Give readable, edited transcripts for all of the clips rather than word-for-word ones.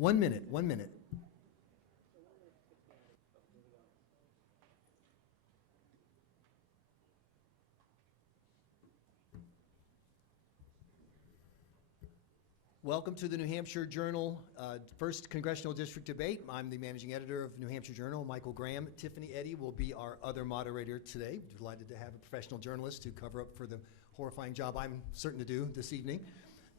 1 minute, 1 minute. Welcome to the New Hampshire Journal, first Congressional District Debate. I'm the managing editor of New Hampshire Journal, Michael Graham. Tiffany Eddy will be our other moderator today. Delighted to have a professional journalist to cover up for the horrifying job I'm certain to do this evening.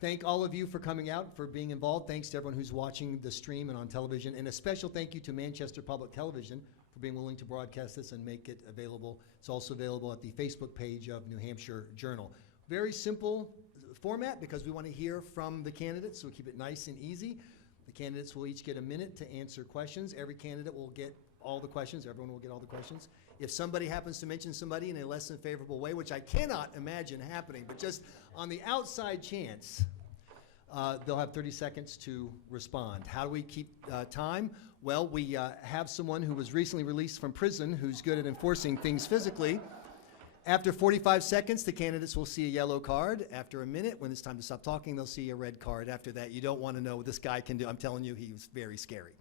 Thank all of you for coming out, for being involved. Thanks to everyone who's watching the stream and on television. And a special thank you to Manchester Public Television for being willing to broadcast this and make it available. It's also available at the Facebook page of New Hampshire Journal. Very simple format because we want to hear from the candidates, so we keep it nice and easy. The candidates will each get a minute to answer questions. Every candidate will get all the questions. Everyone will get all the questions. If somebody happens to mention somebody in a less than favorable way, which I cannot imagine happening, but just on the outside chance, they'll have 30 seconds to respond. How do we keep time? Well, we have someone who was recently released from prison who's good at enforcing things physically. After 45 seconds, the candidates will see a yellow card. After a minute, when it's time to stop talking, they'll see a red card. After that, you don't want to know what this guy can do. I'm telling you, he's very scary.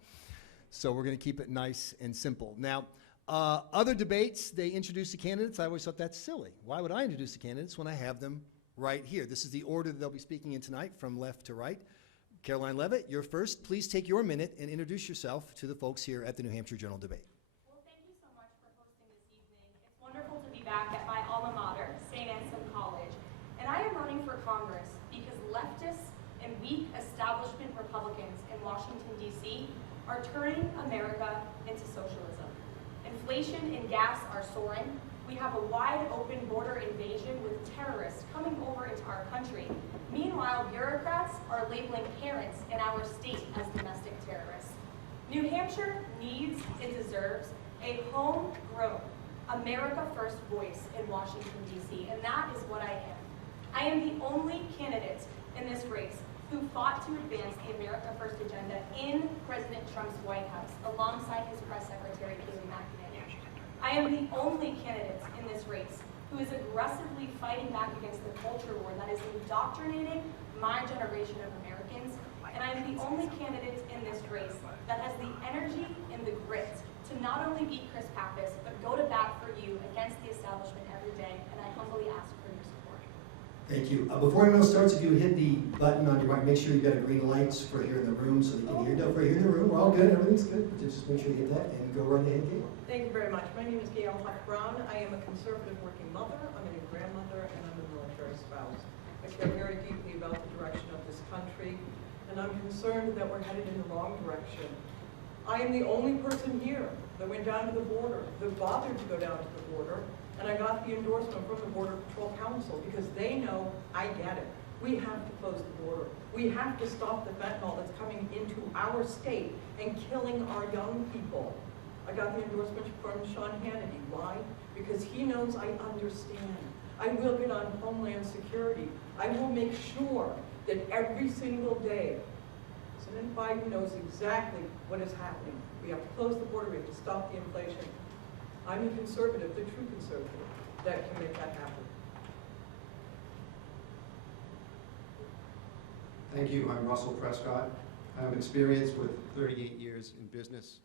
So we're going to keep it nice and simple. Now, other debates, they introduce the candidates. I always thought that's silly. Why would I introduce the candidates when I have them right here? This is the order that they'll be speaking in tonight, from left to right. Caroline Levitt, you're first. Please take your minute and introduce yourself to the folks here at the New Hampshire Journal debate. Well, thank you so much for hosting this evening. It's wonderful to be back at my alma mater, St. Anselm College. And I am running for Congress because leftists and weak establishment Republicans in Washington, D.C. are turning America into socialism. Inflation and gas are soaring. We have a wide open border invasion with terrorists coming over into our country. Meanwhile, bureaucrats are labeling parents in our state as domestic terrorists. New Hampshire needs and deserves a homegrown, America First voice in Washington, D.C., and that is what I am. I am the only candidate in this race who fought to advance the America First agenda in President Trump's White House alongside his press secretary, Kayleigh McEnany. I am the only candidate in this race who is aggressively fighting back against the culture war that is indoctrinating my generation of Americans. And I am the only candidate in this race that has the energy and the grit to not only beat Chris Pappas, but go to bat for you against the establishment every day. And I humbly ask for your support. Thank you. Before anyone else starts, if you hit the button on your mic, make sure you've got a green lights for here in the room so they can hear. No, for here in the room, we're all good, everything's good. Just make sure you hit that and go right ahead, Gail. Thank you very much. My name is Gail Huck-Brown. I am a conservative working mother, I'm a new grandmother, and I'm a military spouse. I care very deeply about the direction of this country, and I'm concerned that we're headed in the wrong direction. I am the only person here that went down to the border, that bothered to go down to the border, and I got the endorsement from the Border Patrol Council because they know I get it. We have to close the border. We have to stop the fentanyl that's coming into our state and killing our young people. I got the endorsement from Sean Hannity. Why? Because he knows I understand. I will get on Homeland Security. I will make sure that every single day, President Biden knows exactly what is happening. We have to close the border. We have to stop the inflation. I'm a conservative, the true conservative, that can make that happen. Thank you. I'm Russell Prescott. I have experience with 38 years in business,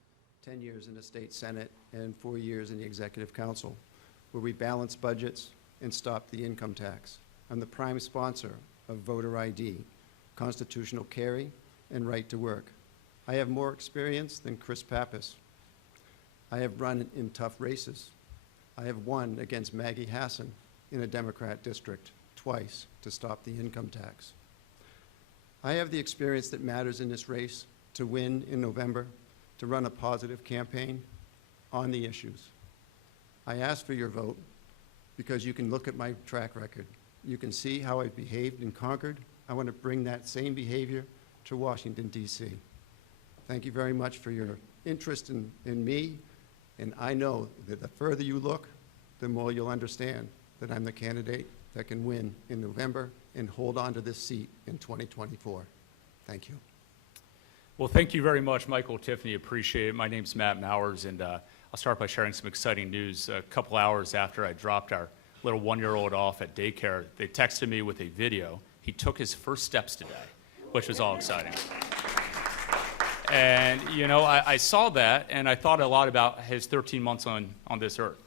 10 years in the state senate, and 4 years in the executive council, where we balance budgets and stop the income tax. I'm the prime sponsor of voter ID, constitutional carry, and right to work. I have more experience than Chris Pappas. I have run in tough races. I have won against Maggie Hassan in a Democrat district twice to stop the income tax. I have the experience that matters in this race to win in November, to run a positive campaign on the issues. I ask for your vote because you can look at my track record. You can see how I've behaved in Concord. I want to bring that same behavior to Washington, D.C. Thank you very much for your interest in me, and I know that the further you look, the more you'll understand that I'm the candidate that can win in November and hold on to this seat in 2024. Thank you. Well, thank you very much, Michael, Tiffany. Appreciate it. My name's Matt Mowers, and I'll start by sharing some exciting news. A couple hours after I dropped our little one-year-old off at daycare, they texted me with a video. He took his first steps today, which was all exciting. And, you know, I saw that, and I thought a lot about his 13 months on this earth.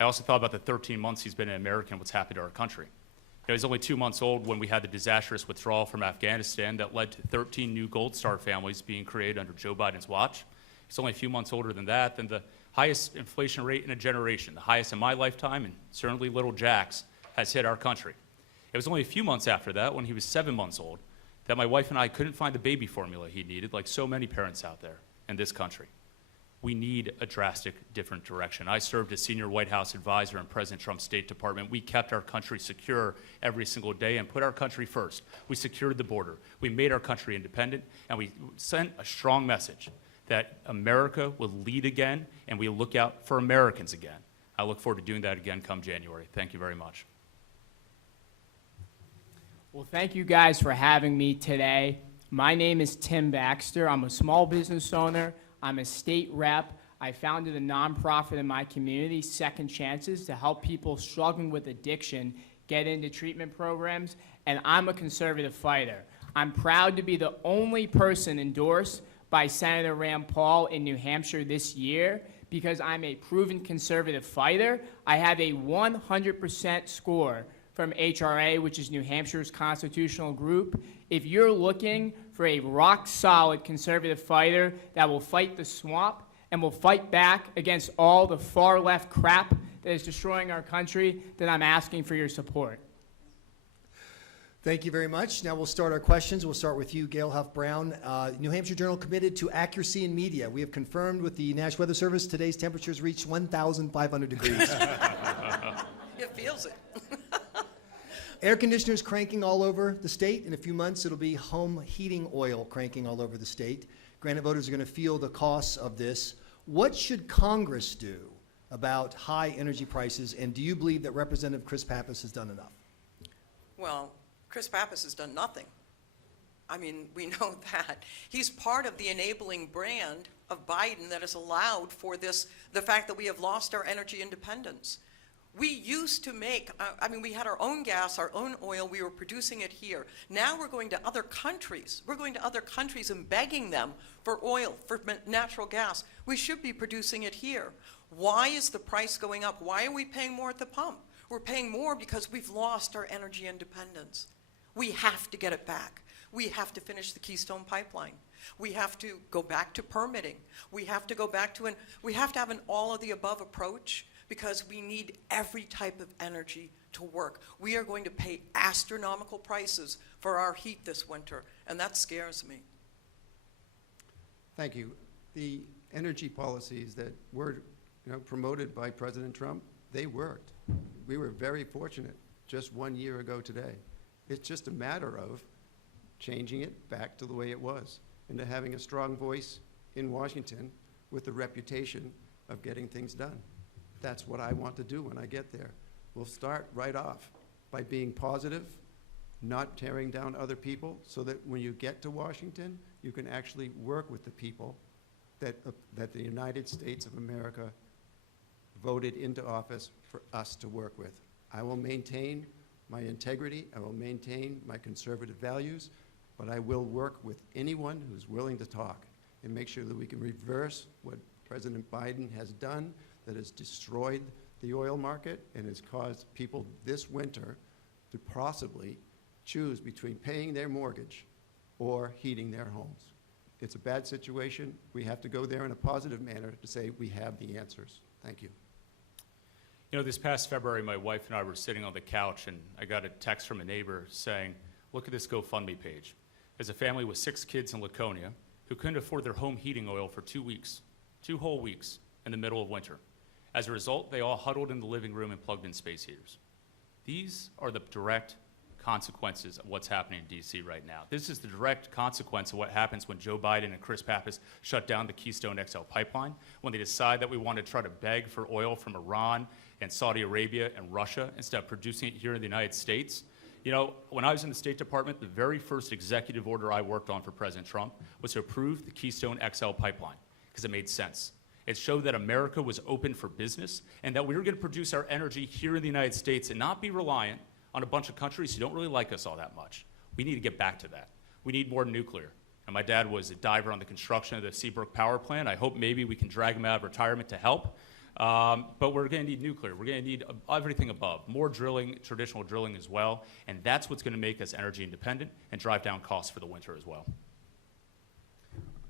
I also thought about the 13 months he's been an American, what's happened to our country. You know, he's only 2 months old when we had the disastrous withdrawal from Afghanistan that led to 13 new Gold Star families being created under Joe Biden's watch. He's only a few months older than that, than the highest inflation rate in a generation, the highest in my lifetime, and certainly little Jack's has hit our country. It was only a few months after that, when he was 7 months old, that my wife and I couldn't find the baby formula he needed, like so many parents out there in this country. We need a drastic, different direction. I served as senior White House advisor in President Trump's State Department. We kept our country secure every single day and put our country first. We secured the border. We made our country independent, and we sent a strong message that America will lead again, and we look out for Americans again. I look forward to doing that again come January. Thank you very much. Well, thank you guys for having me today. My name is Tim Baxter. I'm a small business owner. I'm a state rep. I founded a nonprofit in my community, Second Chances, to help people struggling with addiction get into treatment programs, and I'm a conservative fighter. I'm proud to be the only person endorsed by Senator Rand Paul in New Hampshire this year because I'm a proven conservative fighter. I have a 100% score from HRA, which is New Hampshire's constitutional group. If you're looking for a rock-solid conservative fighter that will fight the swamp and will fight back against all the far-left crap that is destroying our country, then I'm asking for your support. Thank you very much. Now we'll start our questions. We'll start with you, Gail Huff-Brown. New Hampshire Journal committed to accuracy in media. We have confirmed with the National Weather Service today's temperatures reached 1,500 degrees. It feels it. Air conditioners cranking all over the state. In a few months, it'll be home heating oil cranking all over the state. Granted, voters are going to feel the costs of this. What should Congress do about high energy prices, and do you believe that Representative Chris Pappas has done enough? Well, Chris Pappas has done nothing. I mean, we know that. He's part of the enabling brand of Biden that has allowed for this, the fact that we have lost our energy independence. We used to make, we had our own gas, our own oil, we were producing it here. Now we're going to other countries. We're going to other countries and begging them for oil, for natural gas. We should be producing it here. Why is the price going up? Why are we paying more at the pump? We're paying more because we've lost our energy independence. We have to get it back. We have to finish the Keystone Pipeline. We have to go back to permitting. We have to go back to, we have to have an all-of-the-above approach, because we need every type of energy to work. We are going to pay astronomical prices for our heat this winter, and that scares me. Thank you. The energy policies that were promoted by President Trump, they worked. We were very fortunate just 1 year ago today. It's just a matter of changing it back to the way it was, and to having a strong voice in Washington with the reputation of getting things done. That's what I want to do when I get there. We'll start right off by being positive, not tearing down other people, so that when you get to Washington, you can actually work with the people that the United States of America voted into office for us to work with. I will maintain my integrity, I will maintain my conservative values, but I will work with anyone who's willing to talk and make sure that we can reverse what President Biden has done, that has destroyed the oil market and has caused people this winter to possibly choose between paying their mortgage or heating their homes. It's a bad situation. We have to go there in a positive manner to say we have the answers. Thank you. You know, this past February, my wife and I were sitting on the couch, and I got a text from a neighbor saying, look at this GoFundMe page. There's a family with 6 kids in Laconia who couldn't afford their home heating oil for 2 weeks, 2 whole weeks in the middle of winter. As a result, they all huddled in the living room and plugged in space heaters. These are the direct consequences of what's happening in D.C. right now. This is the direct consequence of what happens when Joe Biden and Chris Pappas shut down the Keystone XL pipeline, when they decide that we want to try to beg for oil from Iran and Saudi Arabia and Russia instead of producing it here in the United States. You know, when I was in the State Department, the very first executive order I worked on for President Trump was to approve the Keystone XL pipeline, because it made sense. It showed that America was open for business and that we were going to produce our energy here in the United States and not be reliant on a bunch of countries who don't really like us all that much. We need to get back to that. We need more nuclear. And my dad was a diver on the construction of the Seabrook power plant. I hope maybe we can drag him out of retirement to help. But we're going to need nuclear. We're going to need everything above, more drilling, traditional drilling as well. And that's what's going to make us energy independent and drive down costs for the winter as well.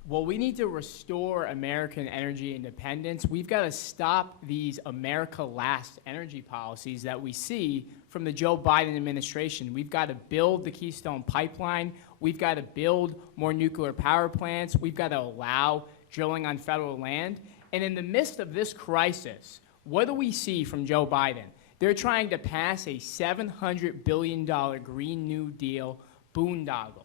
Well, we need to restore American energy independence. We've got to stop these America Last energy policies that we see from the Joe Biden administration. We've got to build the Keystone Pipeline. We've got to build more nuclear power plants. We've got to allow drilling on federal land. And in the midst of this crisis, what do we see from Joe Biden? They're trying to pass a $700 billion Green New Deal boondoggle.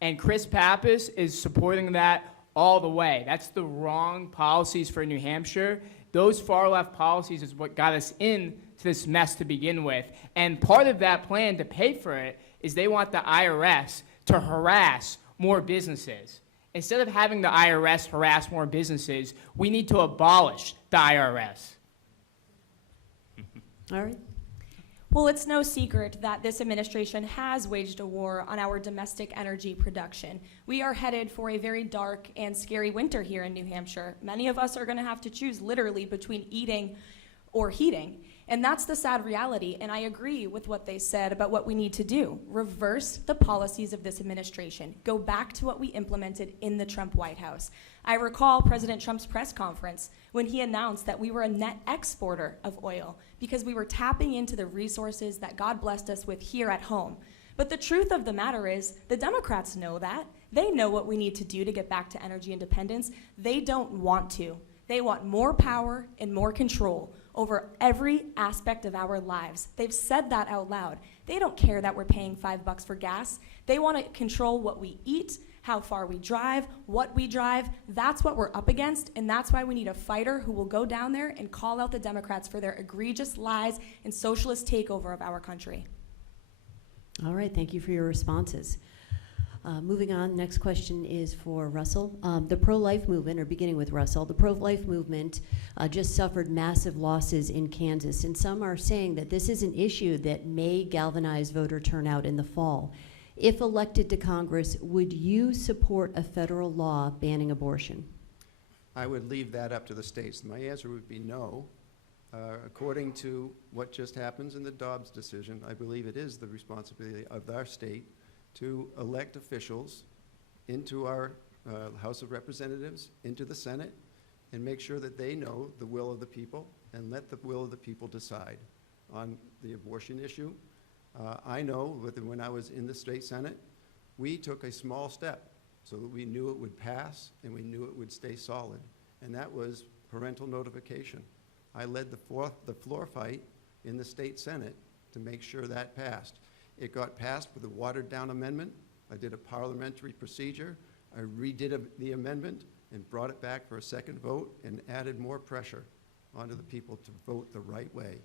And Chris Pappas is supporting that all the way. That's the wrong policies for New Hampshire. Those far-left policies is what got us into this mess to begin with. And part of that plan to pay for it is they want the IRS to harass more businesses. Instead of having the IRS harass more businesses, we need to abolish the IRS. All right. Well, it's no secret that this administration has waged a war on our domestic energy production. We are headed for a very dark and scary winter here in New Hampshire. Many of us are going to have to choose literally between eating or heating. And that's the sad reality, and I agree with what they said about what we need to do. Reverse the policies of this administration. Go back to what we implemented in the Trump White House. I recall President Trump's press conference when he announced that we were a net exporter of oil because we were tapping into the resources that God blessed us with here at home. But the truth of the matter is, the Democrats know that. They know what we need to do to get back to energy independence. They don't want to. They want more power and more control over every aspect of our lives. They've said that out loud. They don't care that we're paying $5 for gas. They want to control what we eat, how far we drive, what we drive. That's what we're up against, and that's why we need a fighter who will go down there and call out the Democrats for their egregious lies and socialist takeover of our country. All right, thank you for your responses. Moving on, next question is for Russell. The pro-life movement, or beginning with Russell, the pro-life movement just suffered massive losses in Kansas, and some are saying that this is an issue that may galvanize voter turnout in the fall. If elected to Congress, would you support a federal law banning abortion? I would leave that up to the states. My answer would be no. According to what just happens in the Dobbs decision, I believe it is the responsibility of our state to elect officials into our House of Representatives, into the Senate, and make sure that they know the will of the people and let the will of the people decide on the abortion issue. I know when I was in the state Senate, we took a small step so that we knew it would pass and we knew it would stay solid, and that was parental notification. I led the floor fight in the state Senate to make sure that passed. It got passed with a watered-down amendment. I did a parliamentary procedure. I redid the amendment and brought it back for a second vote and added more pressure onto the people to vote the right way.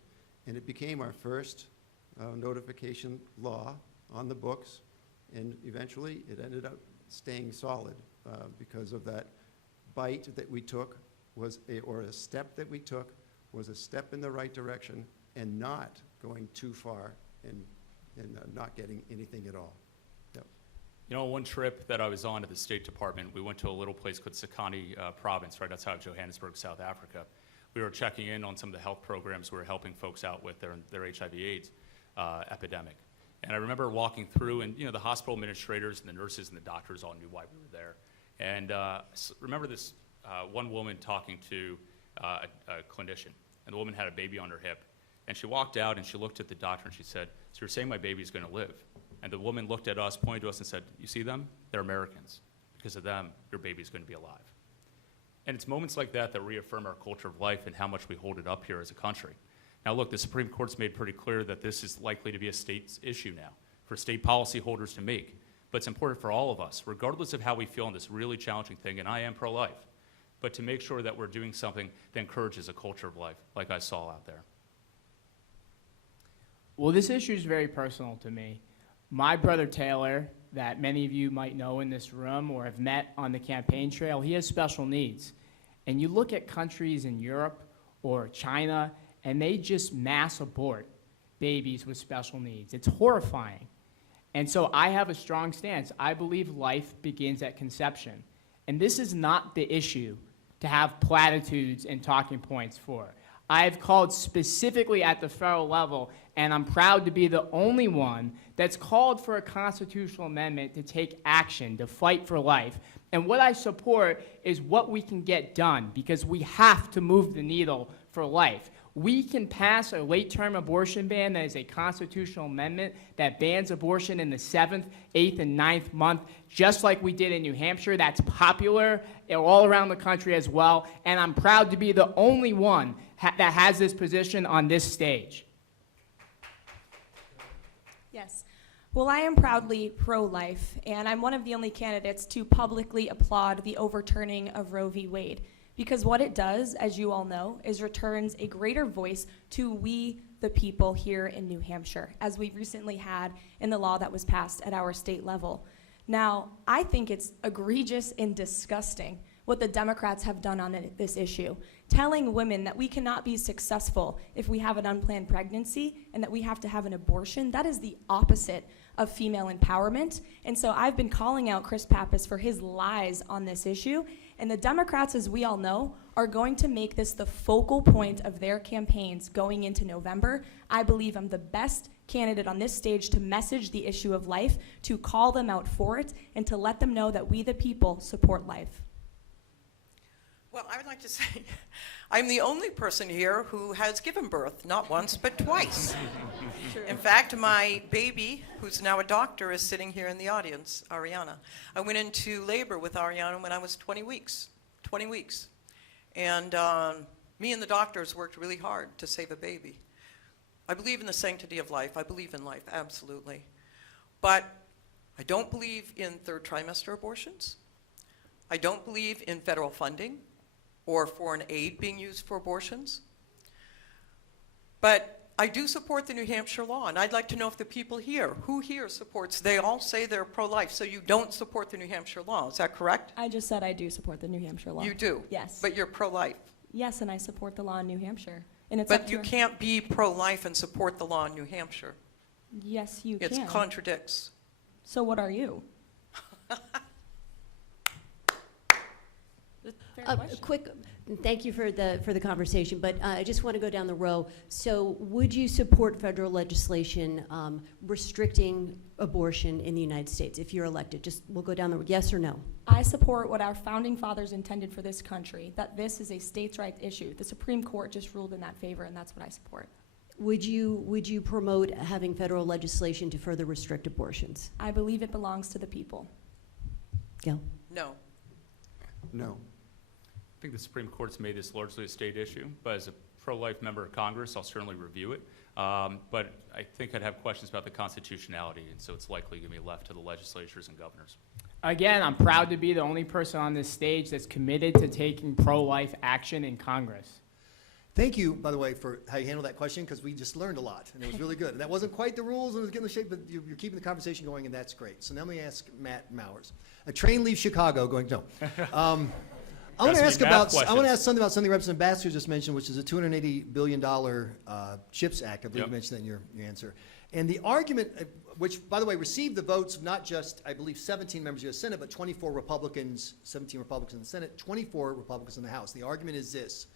And it became our first notification law on the books, and eventually it ended up staying solid because of that bite that we took or a step that we took was a step in the right direction and not going too far and not getting anything at all. Yep. You know, one trip that I was on to the State Department, we went to a little place called Sekani Province, right outside of Johannesburg, South Africa. We were checking in on some of the health programs we were helping folks out with their HIV/AIDS epidemic. And I remember walking through, and you know, the hospital administrators and the nurses and the doctors all knew why we were there. And remember this one woman talking to a clinician, and the woman had a baby on her hip. And she walked out and she looked at the doctor and she said, "So you're saying my baby's going to live?" And the woman looked at us, pointed to us and said, "You see them? They're Americans. Because of them, your baby's going to be alive." And it's moments like that that reaffirm our culture of life and how much we hold it up here as a country. Now look, the Supreme Court's made pretty clear that this is likely to be a state's issue now, for state policyholders to make. But it's important for all of us, regardless of how we feel on this really challenging thing, and I am pro-life, but to make sure that we're doing something that encourages a culture of life, like I saw out there. Well, this issue is very personal to me. My brother Taylor, that many of you might know in this room or have met on the campaign trail, he has special needs. And you look at countries in Europe or China, and they just mass abort babies with special needs. It's horrifying. And so I have a strong stance. I believe life begins at conception. And this is not the issue to have platitudes and talking points for. I've called specifically at the federal level, and I'm proud to be the only one that's called for a constitutional amendment to take action, to fight for life. And what I support is what we can get done, because we have to move the needle for life. We can pass a late-term abortion ban that is a constitutional amendment that bans abortion in the 7th, 8th, and 9th month, just like we did in New Hampshire. That's popular all around the country as well, and I'm proud to be the only one that has this position on this stage. Yes. Well, I am proudly pro-life, and I'm one of the only candidates to publicly applaud the overturning of Roe v. Wade. Because what it does, as you all know, is returns a greater voice to we, the people here in New Hampshire, as we recently had in the law that was passed at our state level. Now, I think it's egregious and disgusting what the Democrats have done on this issue, telling women that we cannot be successful if we have an unplanned pregnancy and that we have to have an abortion. That is the opposite of female empowerment. And so I've been calling out Chris Pappas for his lies on this issue. And the Democrats, as we all know, are going to make this the focal point of their campaigns going into November. I believe I'm the best candidate on this stage to message the issue of life, to call them out for it, and to let them know that we, the people, support life. Well, I would like to say, I'm the only person here who has given birth, not once, but twice. In fact, my baby, who's now a doctor, is sitting here in the audience, Ariana. I went into labor with Ariana when I was 20 weeks. And me and the doctors worked really hard to save a baby. I believe in the sanctity of life. I believe in life, absolutely. But I don't believe in third trimester abortions. I don't believe in federal funding or foreign aid being used for abortions. But I do support the New Hampshire law, and I'd like to know if the people here, who here supports, they all say they're pro-life, so you don't support the New Hampshire law, is that correct? I just said I do support the New Hampshire law. You do? Yes. But you're pro-life? Yes, and I support the law in New Hampshire. And it's But you can't be pro-life and support the law in New Hampshire. Yes, you It can. contradicts. So what are you? Fair question. Quick, thank you for the conversation, but I just want to go down the row. So would you support federal legislation restricting abortion in the United States if you're elected? Just, we'll go down the row, yes or no? I support what our founding fathers intended for this country, that this is a states' rights issue. The Supreme Court just ruled in that favor, and that's what I support. Would you promote having federal legislation to further restrict abortions? I believe it belongs to the people. Gail? No. No. I think the Supreme Court's made this largely a state issue, but as a pro-life member of Congress, I'll certainly review it. But I think I'd have questions about the constitutionality, and so it's likely going to be left to the legislatures and governors. Again, I'm proud to be the only person on this stage that's committed to taking pro-life action in Congress. Thank you, by the way, for how you handled that question, because we just learned a lot, and it was really good. And that wasn't quite the rules, and it was getting the shape, but you're keeping the conversation going, and that's great. So now let me ask Matt Mowers. A train leaves Chicago going, no. I want to ask something about something Representative Baxter just mentioned, which is a $280 billion CHIPS Act. I believe you mentioned that in your answer. And the argument, which, by the way, received the votes of not just, I believe, 17 members of the U.S. Senate, but 24 Republicans, 17 Republicans in the Senate, 24 Republicans in the House. The argument is this.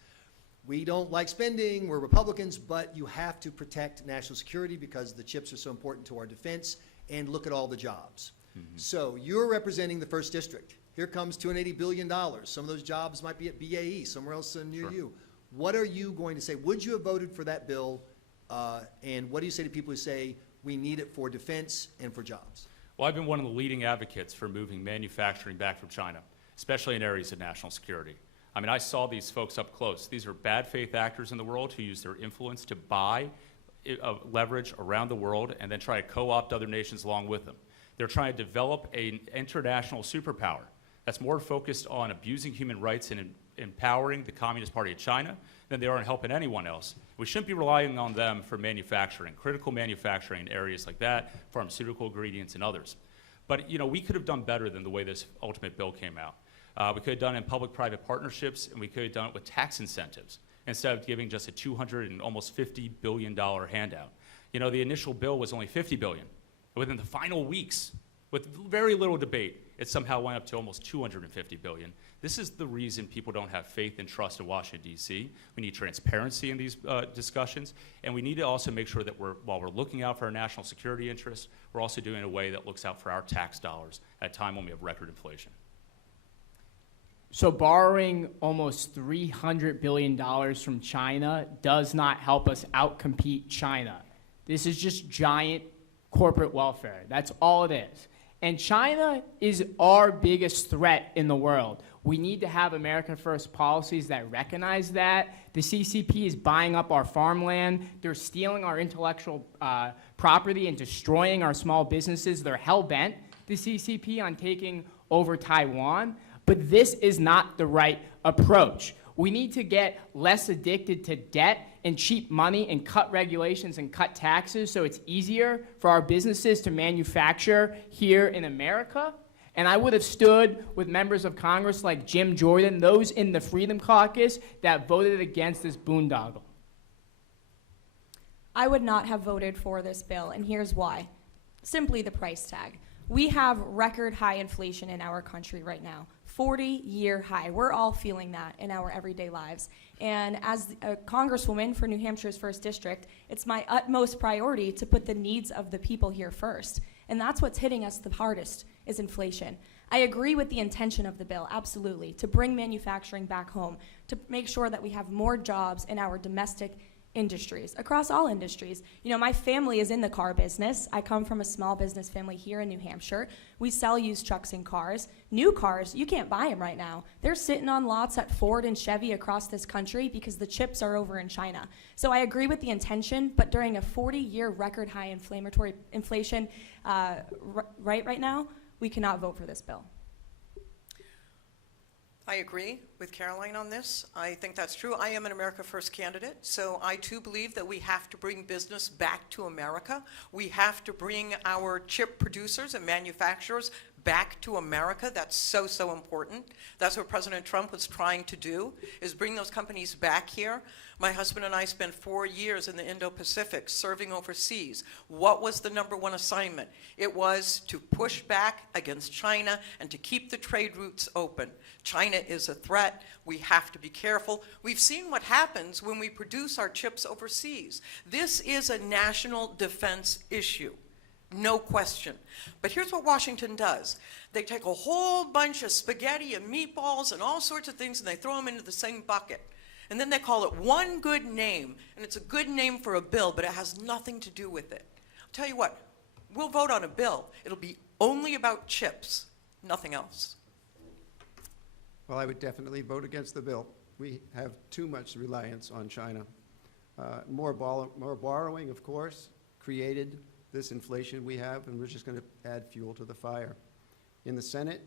We don't like spending, we're Republicans, but you have to protect national security because the chips are so important to our defense, and look at all the jobs. So you're representing the 1st District. Here comes $280 billion. Some of those jobs might be at BAE, somewhere else near you. What are you going to say? Would you have voted for that bill? And what do you say to people who say we need it for defense and for jobs? Well, I've been one of the leading advocates for moving manufacturing back from China, especially in areas of national security. I mean, I saw these folks up close. These are bad faith actors in the world who use their influence to buy leverage around the world and then try to co-opt other nations along with them. They're trying to develop an international superpower that's more focused on abusing human rights and empowering the Communist Party of China than they are in helping anyone else. We shouldn't be relying on them for manufacturing, critical manufacturing in areas like that, pharmaceutical ingredients and others. But, you know, we could have done better than the way this ultimate bill came out. We could have done it in public-private partnerships, and we could have done it with tax incentives instead of giving just a $200 and almost $50 billion handout. You know, the initial bill was only $50 billion, within the final weeks, with very little debate, it somehow went up to almost $250 billion. This is the reason people don't have faith and trust in Washington, D.C. We need transparency in these discussions, and we need to also make sure that while we're looking out for our national security interests, we're also doing it in a way that looks out for our tax dollars at a time when we have record inflation. So borrowing almost $300 billion from China does not help us outcompete China. This is just giant corporate welfare. That's all it is. And China is our biggest threat in the world. We need to have America First policies that recognize that. The CCP is buying up our farmland. They're stealing our intellectual property and destroying our small businesses. They're hell-bent, the CCP, on taking over Taiwan. But this is not the right approach. We need to get less addicted to debt and cheap money and cut regulations and cut taxes so it's easier for our businesses to manufacture here in America. And I would have stood with members of Congress like Jim Jordan, those in the Freedom Caucus that voted against this boondoggle. I would not have voted for this bill, and here's why. Simply the price tag. We have record high inflation in our country right now. 40-year high. We're all feeling that in our everyday lives. And as a congresswoman for New Hampshire's 1st District, it's my utmost priority to put the needs of the people here first. And that's what's hitting us the hardest, is inflation. I agree with the intention of the bill, absolutely, to bring manufacturing back home, to make sure that we have more jobs in our domestic industries, across all industries. You know, my family is in the car business. I come from a small business family here in New Hampshire. We sell used trucks and cars. New cars, you can't buy them right now. They're sitting on lots at Ford and Chevy across this country because the chips are over in China. So I agree with the intention, but during a 40-year record high inflation right now, we cannot vote for this bill. I agree with Caroline on this. I think that's true. I am an America First candidate, so I too believe that we have to bring business back to America. We have to bring our chip producers and manufacturers back to America. That's so, so important. That's what President Trump was trying to do, is bring those companies back here. My husband and I spent 4 years in the Indo-Pacific serving overseas. What was the #1 assignment? It was to push back against China and to keep the trade routes open. China is a threat. We have to be careful. We've seen what happens when we produce our chips overseas. This is a national defense issue. No question. But here's what Washington does. They take a whole bunch of spaghetti and meatballs and all sorts of things and they throw them into the same bucket. And then they call it one good name, and it's a good name for a bill, but it has nothing to do with it. I'll tell you what, we'll vote on a bill. It'll be only about chips, nothing else. Well, I would definitely vote against the bill. We have too much reliance on China. More borrowing, of course, created this inflation we have, and we're just going to add fuel to the fire. In the Senate,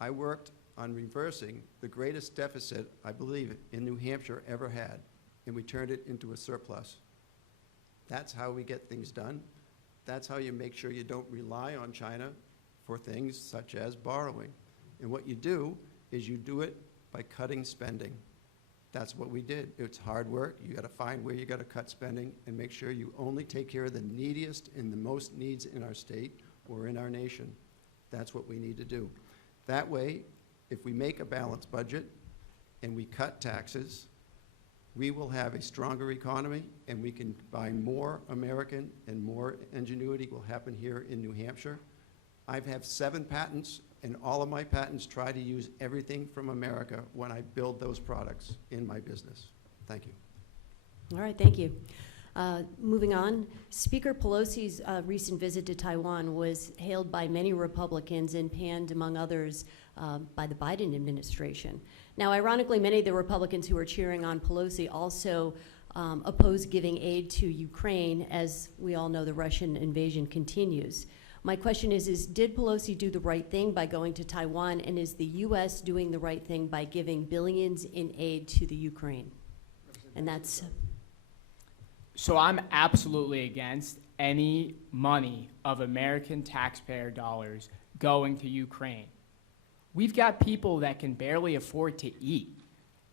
I worked on reversing the greatest deficit, I believe, in New Hampshire ever had, and we turned it into a surplus. That's how we get things done. That's how you make sure you don't rely on China for things such as borrowing. And what you do is you do it by cutting spending. That's what we did. It's hard work. You got to find where you got to cut spending and make sure you only take care of the neediest and the most needs in our state or in our nation. That's what we need to do. That way, if we make a balanced budget and we cut taxes, we will have a stronger economy and we can buy more American and more ingenuity will happen here in New Hampshire. I have 7 patents, and all of my patents try to use everything from America when I build those products in my business. Thank you. All right, thank you. Moving on, Speaker Pelosi's recent visit to Taiwan was hailed by many Republicans and panned, among others, by the Biden administration. Now, ironically, many of the Republicans who are cheering on Pelosi also oppose giving aid to Ukraine. As we all know, the Russian invasion continues. My question is did Pelosi do the right thing by going to Taiwan, and is the U.S. doing the right thing by giving billions in aid to the Ukraine? And that's... So I'm absolutely against any money of American taxpayer dollars going to Ukraine. We've got people that can barely afford to eat,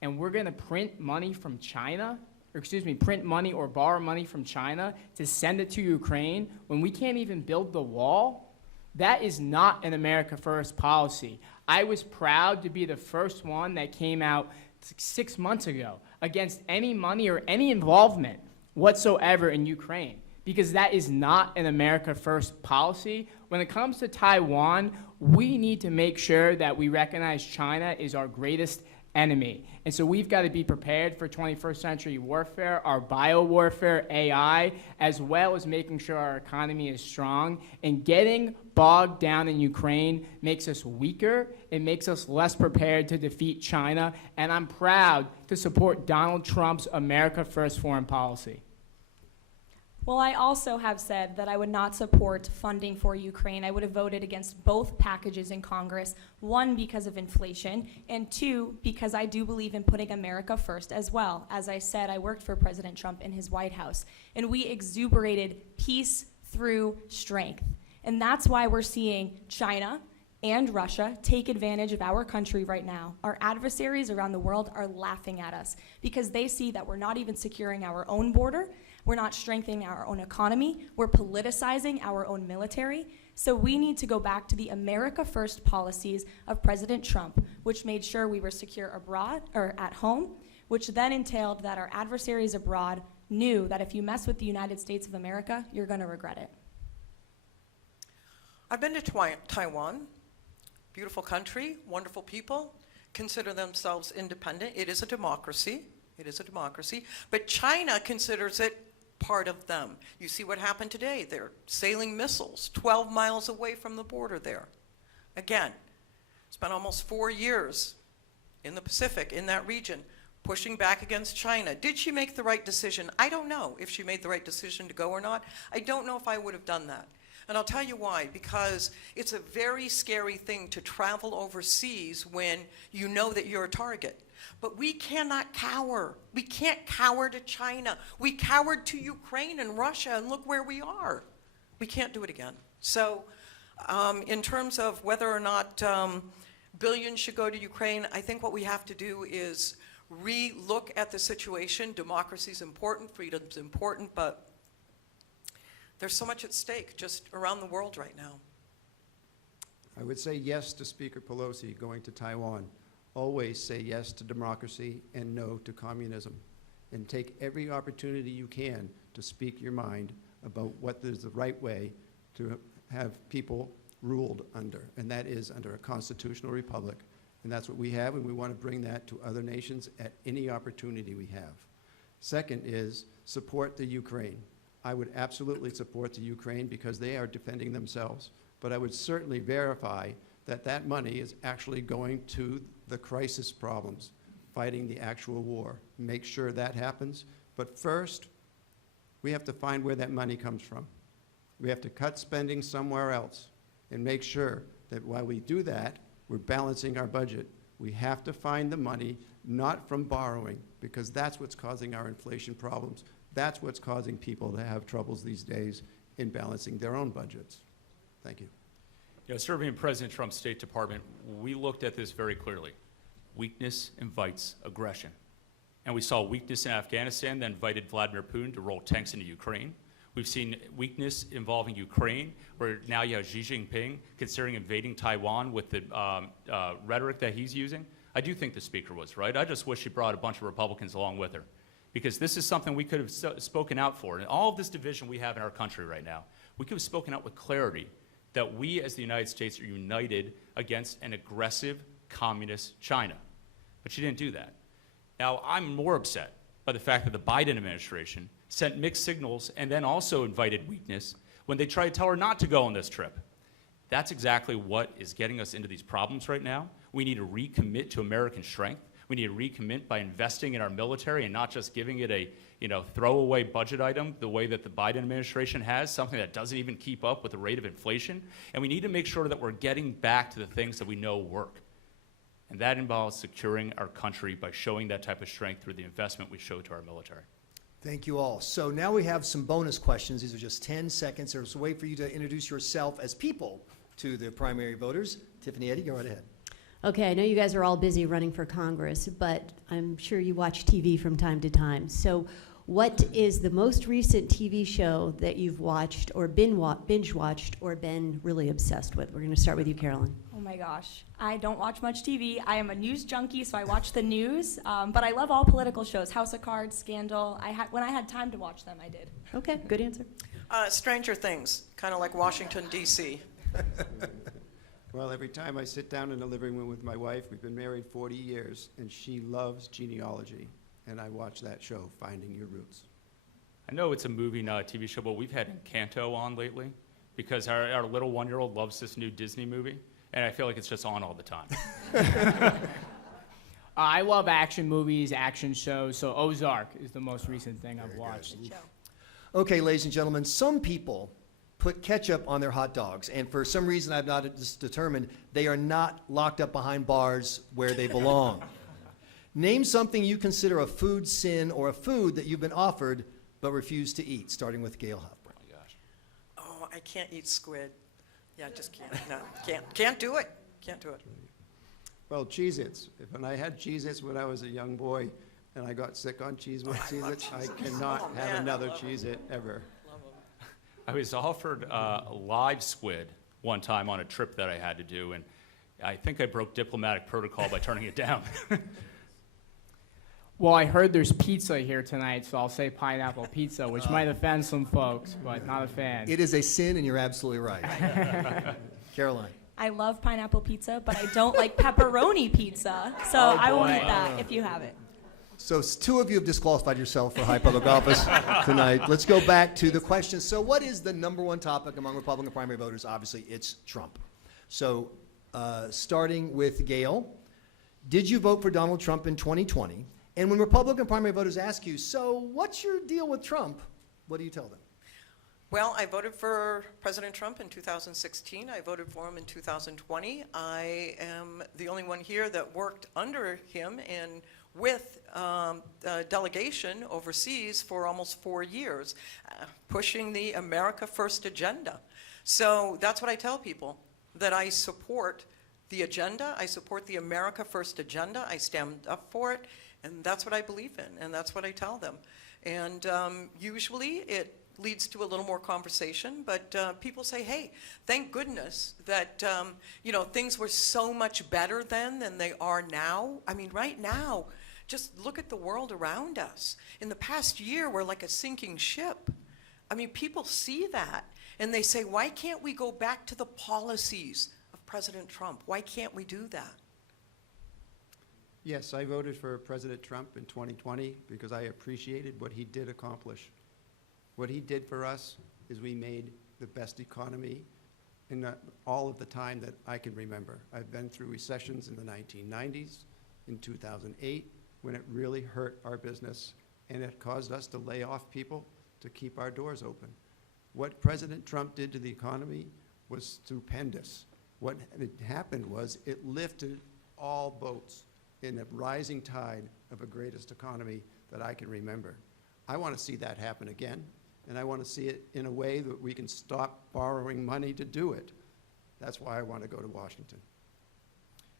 and we're going to print money from China? print money or borrow money from China to send it to Ukraine when we can't even build the wall, that is not an America First policy. I was proud to be the first one that came out 6 months ago against any money or any involvement whatsoever in Ukraine, because that is not an America First policy. When it comes to Taiwan, we need to make sure that we recognize China is our greatest enemy. And so we've got to be prepared for 21st century warfare, our bio-warfare, AI, as well as making sure our economy is strong. And getting bogged down in Ukraine makes us weaker. It makes us less prepared to defeat China. And I'm proud to support Donald Trump's America First foreign policy. Well, I also have said that I would not support funding for Ukraine. I would have voted against both packages in Congress, one, because of inflation, and two, because I do believe in putting America first as well. As I said, I worked for President Trump in his White House, and we exuberated peace through strength. And that's why we're seeing China and Russia take advantage of our country right now. Our adversaries around the world are laughing at us because they see that we're not even securing our own border. We're not strengthening our own economy. We're politicizing our own military. So we need to go back to the America First policies of President Trump, which made sure we were secure abroad or at home, which then entailed that our adversaries abroad knew that if you mess with the United States of America, you're going to regret it. I've been to Taiwan, beautiful country, wonderful people, consider themselves independent. It is a democracy. It is a democracy. But China considers it part of them. You see what happened today. They're sailing missiles 12 miles away from the border there. Again, it's been almost 4 years in the Pacific, in that region, pushing back against China. Did she make the right decision? I don't know if she made the right decision to go or not. I don't know if I would have done that. And I'll tell you why, because it's a very scary thing to travel overseas when you know that you're a target. But we cannot cower. We can't cower to China. We cowered to Ukraine and Russia, and look where we are. We can't do it again. So in terms of whether or not billions should go to Ukraine, I think what we have to do is re-look at the situation. Democracy is important, freedom is important, but there's so much at stake just around the world right now. I would say yes to Speaker Pelosi going to Taiwan. Always say yes to democracy and no to communism. And take every opportunity you can to speak your mind about what is the right way to have people ruled under. And that is under a constitutional republic. And that's what we have, and we want to bring that to other nations at any opportunity we have. Second is support the Ukraine. I would absolutely support the Ukraine because they are defending themselves. But I would certainly verify that that money is actually going to the crisis problems, fighting the actual war. Make sure that happens. But first, we have to find where that money comes from. We have to cut spending somewhere else and make sure that while we do that, we're balancing our budget. We have to find the money not from borrowing, because that's what's causing our inflation problems. That's what's causing people to have troubles these days in balancing their own budgets. Thank you. You know, serving in President Trump's State Department, we looked at this very clearly. Weakness invites aggression. And we saw weakness in Afghanistan that invited Vladimir Putin to roll tanks into Ukraine. We've seen weakness involving Ukraine, where now you have Xi Jinping considering invading Taiwan with the rhetoric that he's using. I do think the speaker was right. I just wish she brought a bunch of Republicans along with her, because this is something we could have spoken out for. And all of this division we have in our country right now, we could have spoken out with clarity that we as the United States are united against an aggressive communist China. But she didn't do that. Now, I'm more upset by the fact that the Biden administration sent mixed signals and then also invited weakness when they tried to tell her not to go on this trip. That's exactly what is getting us into these problems right now. We need to recommit to American strength. We need to recommit by investing in our military and not just giving it a throwaway budget item the way that the Biden administration has, something that doesn't even keep up with the rate of inflation. And we need to make sure that we're getting back to the things that we know work. And that involves securing our country by showing that type of strength through the investment we show to our military. Thank you all. So now we have some bonus questions. These are just 10 seconds. There's a way for you to introduce yourself as people to the primary voters. Tiffany Eddy, go right ahead. Okay, I know you guys are all busy running for Congress, but I'm sure you watch TV from time to time. So what is the most recent TV show that you've watched or binge watched or been really obsessed with? We're going to start with you, Carolyn. Oh my gosh, I don't watch much TV. I am a news junkie, so I watch the news. But I love all political shows, House of Cards, Scandal. When I had time to watch them, I did. Okay, good answer. Stranger Things, kind of like Washington, D.C. Well, every time I sit down in the living room with my wife, we've been married 40 years, and she loves genealogy, and I watch that show, Finding Your Roots. I know it's a movie, not a TV show, but we've had Encanto on lately because our little one-year-old loves this new Disney movie, and I feel like it's just on all the time. I love action movies, action shows, so Ozark is the most recent thing I've watched. Okay, ladies and gentlemen, some people put ketchup on their hot dogs, and for some reason I've not determined, they are not locked up behind bars where they belong. Name something you consider a food sin or a food that you've been offered but refuse to eat, starting with Gail Huffman. Oh my gosh. Oh, I can't eat squid. Yeah, just can't. No, can't do it. Can't do it. Well, Cheez-Its. When I had Cheez-Its when I was a young boy, and I got sick on Cheez-Its, I cannot have man, another I love Cheez-It ever. I was offered live squid one time on a trip that I had to do, and I think I broke diplomatic protocol by turning it down. Well, I heard there's pizza here tonight, so I'll say pineapple pizza, which might offend some folks, but not a fan. It is a sin, and you're absolutely right. Caroline. I love pineapple pizza, but I don't like pepperoni pizza. So Oh, I won't boy. eat that if you have it. So two of you have disqualified yourself for high public office tonight. Let's go back to the question. So what is the number one topic among Republican primary voters? Obviously, it's Trump. So starting with Gail, did you vote for Donald Trump in 2020? And when Republican primary voters ask you, so what's your deal with Trump, what do you tell them? Well, I voted for President Trump in 2016. I voted for him in 2020. I am the only one here that worked under him and with a delegation overseas for almost 4 years, pushing the America First agenda. So that's what I tell people, that I support the agenda. I support the America First agenda. I stand up for it, and that's what I believe in, and that's what I tell them. And usually it leads to a little more conversation, but people say, hey, thank goodness that things were so much better then than they are now. I mean, right now, just look at the world around us. In the past year, we're like a sinking ship. I mean, people see that, and they say, why can't we go back to the policies of President Trump? Why can't we do that? Yes, I voted for President Trump in 2020 because I appreciated what he did accomplish. What he did for us is we made the best economy in all of the time that I can remember. I've been through recessions in the 1990s, in 2008, when it really hurt our business, and it caused us to lay off people to keep our doors open. What President Trump did to the economy was stupendous. What happened was it lifted all boats in a rising tide of a greatest economy that I can remember. I want to see that happen again, and I want to see it in a way that we can stop borrowing money to do it. That's why I want to go to Washington.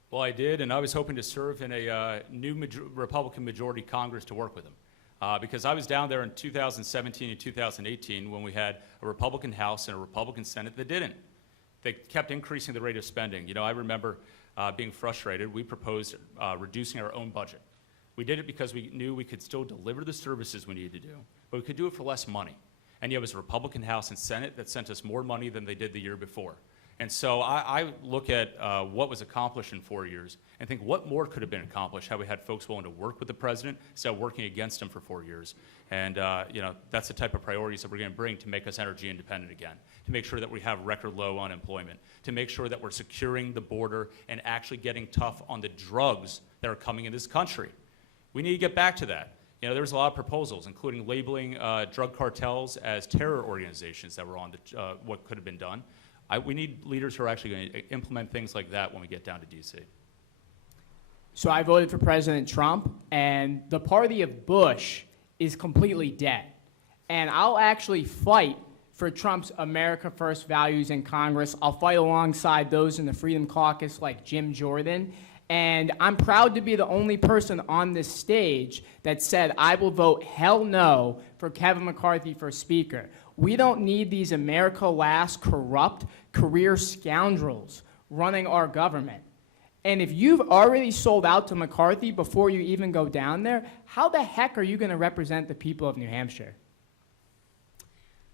Well, I did, and I was hoping to serve in a new Republican majority Congress to work with him. Because I was down there in 2017 and 2018 when we had a Republican House and a Republican Senate that didn't. They kept increasing the rate of spending. You know, I remember being frustrated. We proposed reducing our own budget. We did it because we knew we could still deliver the services we needed to do, but we could do it for less money. And yet it was a Republican House and Senate that sent us more money than they did the year before. And so I look at what was accomplished in 4 years and think what more could have been accomplished had we had folks willing to work with the president instead of working against him for 4 years. And that's the type of priorities that we're going to bring to make us energy independent again, to make sure that we have record low unemployment, to make sure that we're securing the border and actually getting tough on the drugs that are coming in this country. We need to get back to that. You know, there's a lot of proposals, including labeling drug cartels as terror organizations that were on what could have been done. We need leaders who are actually going to implement things like that when we get down to D.C. So I voted for President Trump, and the party of Bush is completely dead. And I'll actually fight for Trump's America First values in Congress. I'll fight alongside those in the Freedom Caucus like Jim Jordan. And I'm proud to be the only person on this stage that said I will vote hell no for Kevin McCarthy for Speaker. We don't need these America Last corrupt career scoundrels running our government. And if you've already sold out to McCarthy before you even go down there, how the heck are you going to represent the people of New Hampshire?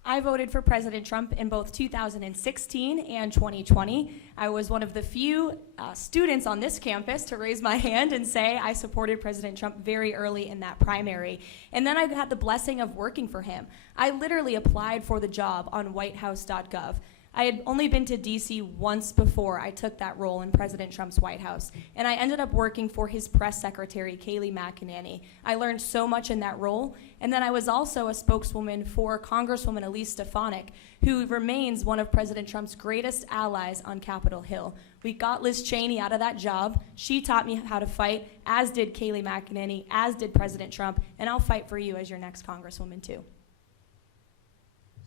I voted for President Trump in both 2016 and 2020. I was one of the few students on this campus to raise my hand and say I supported President Trump very early in that primary. And then I had the blessing of working for him. I literally applied for the job on whitehouse.gov. I had only been to DC once before I took that role in President Trump's White House, and I ended up working for his press secretary, Kayleigh McEnany. I learned so much in that role, and then I was also a spokeswoman for Congresswoman Elise Stefanik, who remains one of President Trump's greatest allies on Capitol Hill. We got Liz Cheney out of that job. She taught me how to fight, as did Kayleigh McEnany, as did President Trump, and I'll fight for you as your next Congresswoman, too.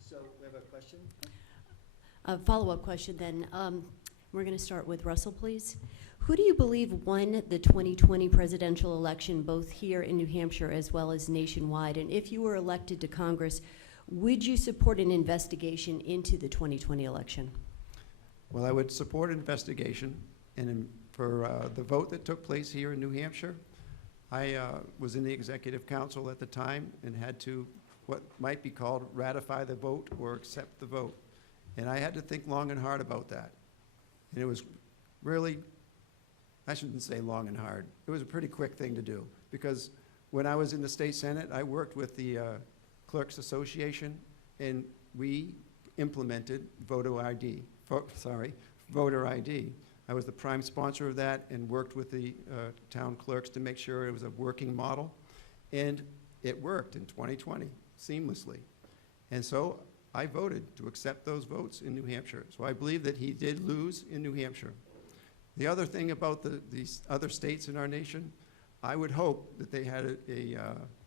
So we have a question? A follow-up question then. We're going to start with Russell, please. Who do you believe won the 2020 presidential election, both here in New Hampshire as well as nationwide? And if you were elected to Congress, would you support an investigation into the 2020 election? Well, I would support an investigation, and for the vote that took place here in New Hampshire, I was in the Executive Council at the time and had to, what might be called, ratify the vote or accept the vote. And I had to think long and hard about that. And it was really, I shouldn't say long and hard, it was a pretty quick thing to do. Because when I was in the state Senate, I worked with the Clerks Association, and we implemented voter ID. I was the prime sponsor of that and worked with the town clerks to make sure it was a working model. And it worked in 2020 seamlessly. And so I voted to accept those votes in New Hampshire. So I believe that he did lose in New Hampshire. The other thing about these other states in our nation, I would hope that they had a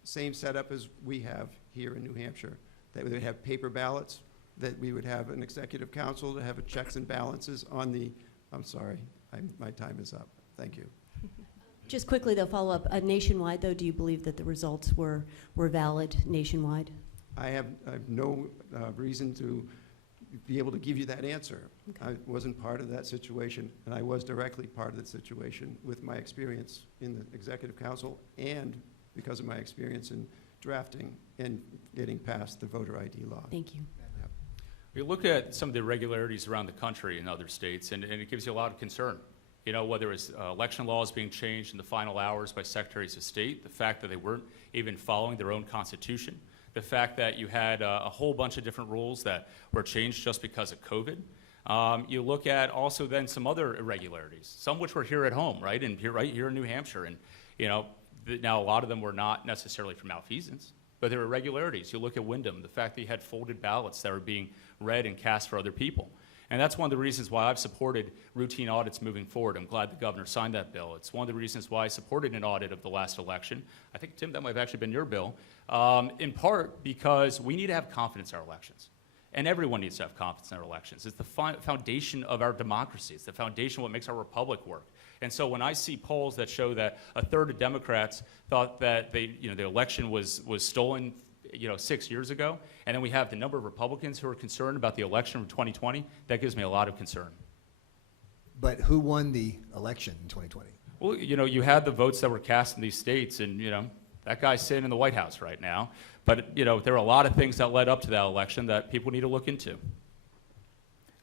same setup as we have here in New Hampshire, that we would have paper ballots, that we would have an executive council to have a checks and balances on the, I'm sorry, my time is up. Thank you. Just quickly, though, follow up. Nationwide, though, do you believe that the results were valid nationwide? I have no reason to be able to give you that answer. Okay. I wasn't part of that situation, and I was directly part of that situation with my experience in the Executive Council and because of my experience in drafting and getting past the voter ID law. Thank you. Yep. We look at some of the irregularities around the country in other states, and it gives you a lot of concern. You know, whether it's election laws being changed in the final hours by secretaries of state, the fact that they weren't even following their own constitution, the fact that you had a whole bunch of different rules that were changed just because of COVID. You look at also then some other irregularities, some which were here at home, right, and right here in New Hampshire. And, you know, now a lot of them were not necessarily for malfeasance, but there were irregularities. You look at Wyndham, the fact that you had folded ballots that were being read and cast for other people. And that's one of the reasons why I've supported routine audits moving forward. I'm glad the governor signed that bill. It's one of the reasons why I supported an audit of the last election. I think, Tim, that might have actually been your bill, in part because we need to have confidence in our elections. And everyone needs to have confidence in our elections. It's the foundation of our democracy. It's the foundation of what makes our republic work. And so when I see polls that show that a third of Democrats thought that the election was stolen 6 years ago, and then we have the number of Republicans who are concerned about the election of 2020, that gives me a lot of concern. But who won the election in 2020? Well, you had the votes that were cast in these states, and, that guy's sitting in the White House right now. But, there are a lot of things that led up to that election that people need to look into.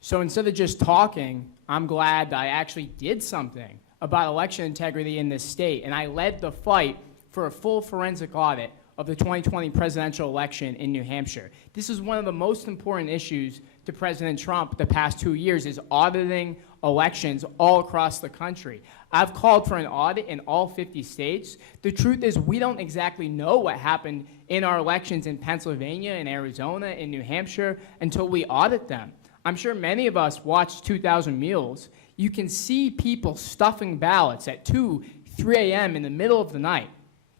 So instead of just talking, I'm glad that I actually did something about election integrity in this state, and I led the fight for a full forensic audit of the 2020 presidential election in New Hampshire. This is one of the most important issues to President Trump the past 2 years, is auditing elections all across the country. I've called for an audit in all 50 states. The truth is we don't exactly know what happened in our elections in Pennsylvania, in Arizona, in New Hampshire until we audit them. I'm sure many of us watched 2,000 Mules. You can see people stuffing ballots at 2, 3 a.m. in the middle of the night.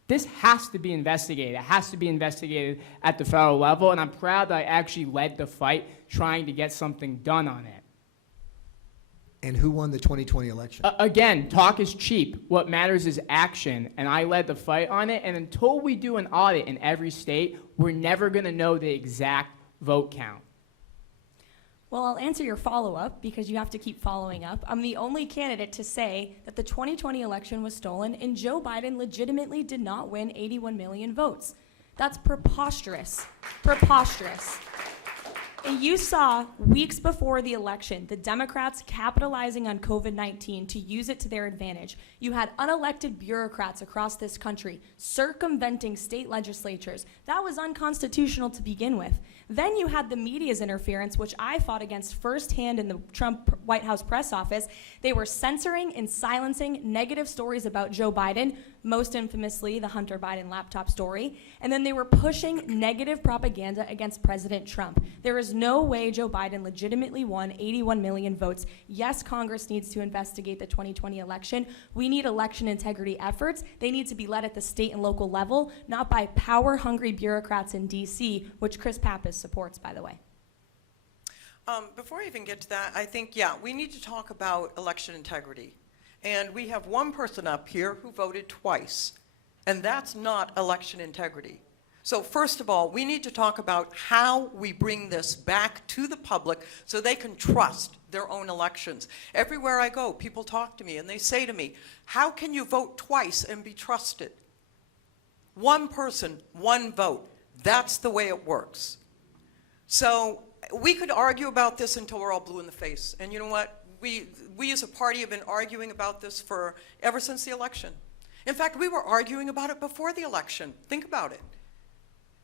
This has to be investigated. It has to be investigated at the federal level, and I'm proud that I actually led the fight trying to get something done on it. And who won the 2020 election? Again, talk is cheap. What matters is action, and I led the fight on it, and until we do an audit in every state, we're never going to know the exact vote count. Well, I'll answer your follow-up because you have to keep following up. I'm the only candidate to say that the 2020 election was stolen and Joe Biden legitimately did not win 81 million votes. That's preposterous. Preposterous. And you saw weeks before the election the Democrats capitalizing on COVID-19 to use it to their advantage. You had unelected bureaucrats across this country circumventing state legislatures. That was unconstitutional to begin with. Then you had the media's interference, which I fought against firsthand in the Trump White House press office. They were censoring and silencing negative stories about Joe Biden, most infamously the Hunter Biden laptop story. And then they were pushing negative propaganda against President Trump. There is no way Joe Biden legitimately won 81 million votes. Yes, Congress needs to investigate the 2020 election. We need election integrity efforts. They need to be led at the state and local level, not by power-hungry bureaucrats in D.C., which Chris Pappas supports, by the way. Before I even get to that, I think, we need to talk about election integrity. And we have one person up here who voted twice, and that's not election integrity. So first of all, we need to talk about how we bring this back to the public so they can trust their own elections. Everywhere I go, people talk to me and they say to me, how can you vote twice and be trusted? One person, one vote. That's the way it works. So we could argue about this until we're all blue in the face. And you know what? We as a party have been arguing about this ever since the election. In fact, we were arguing about it before the election. Think about it.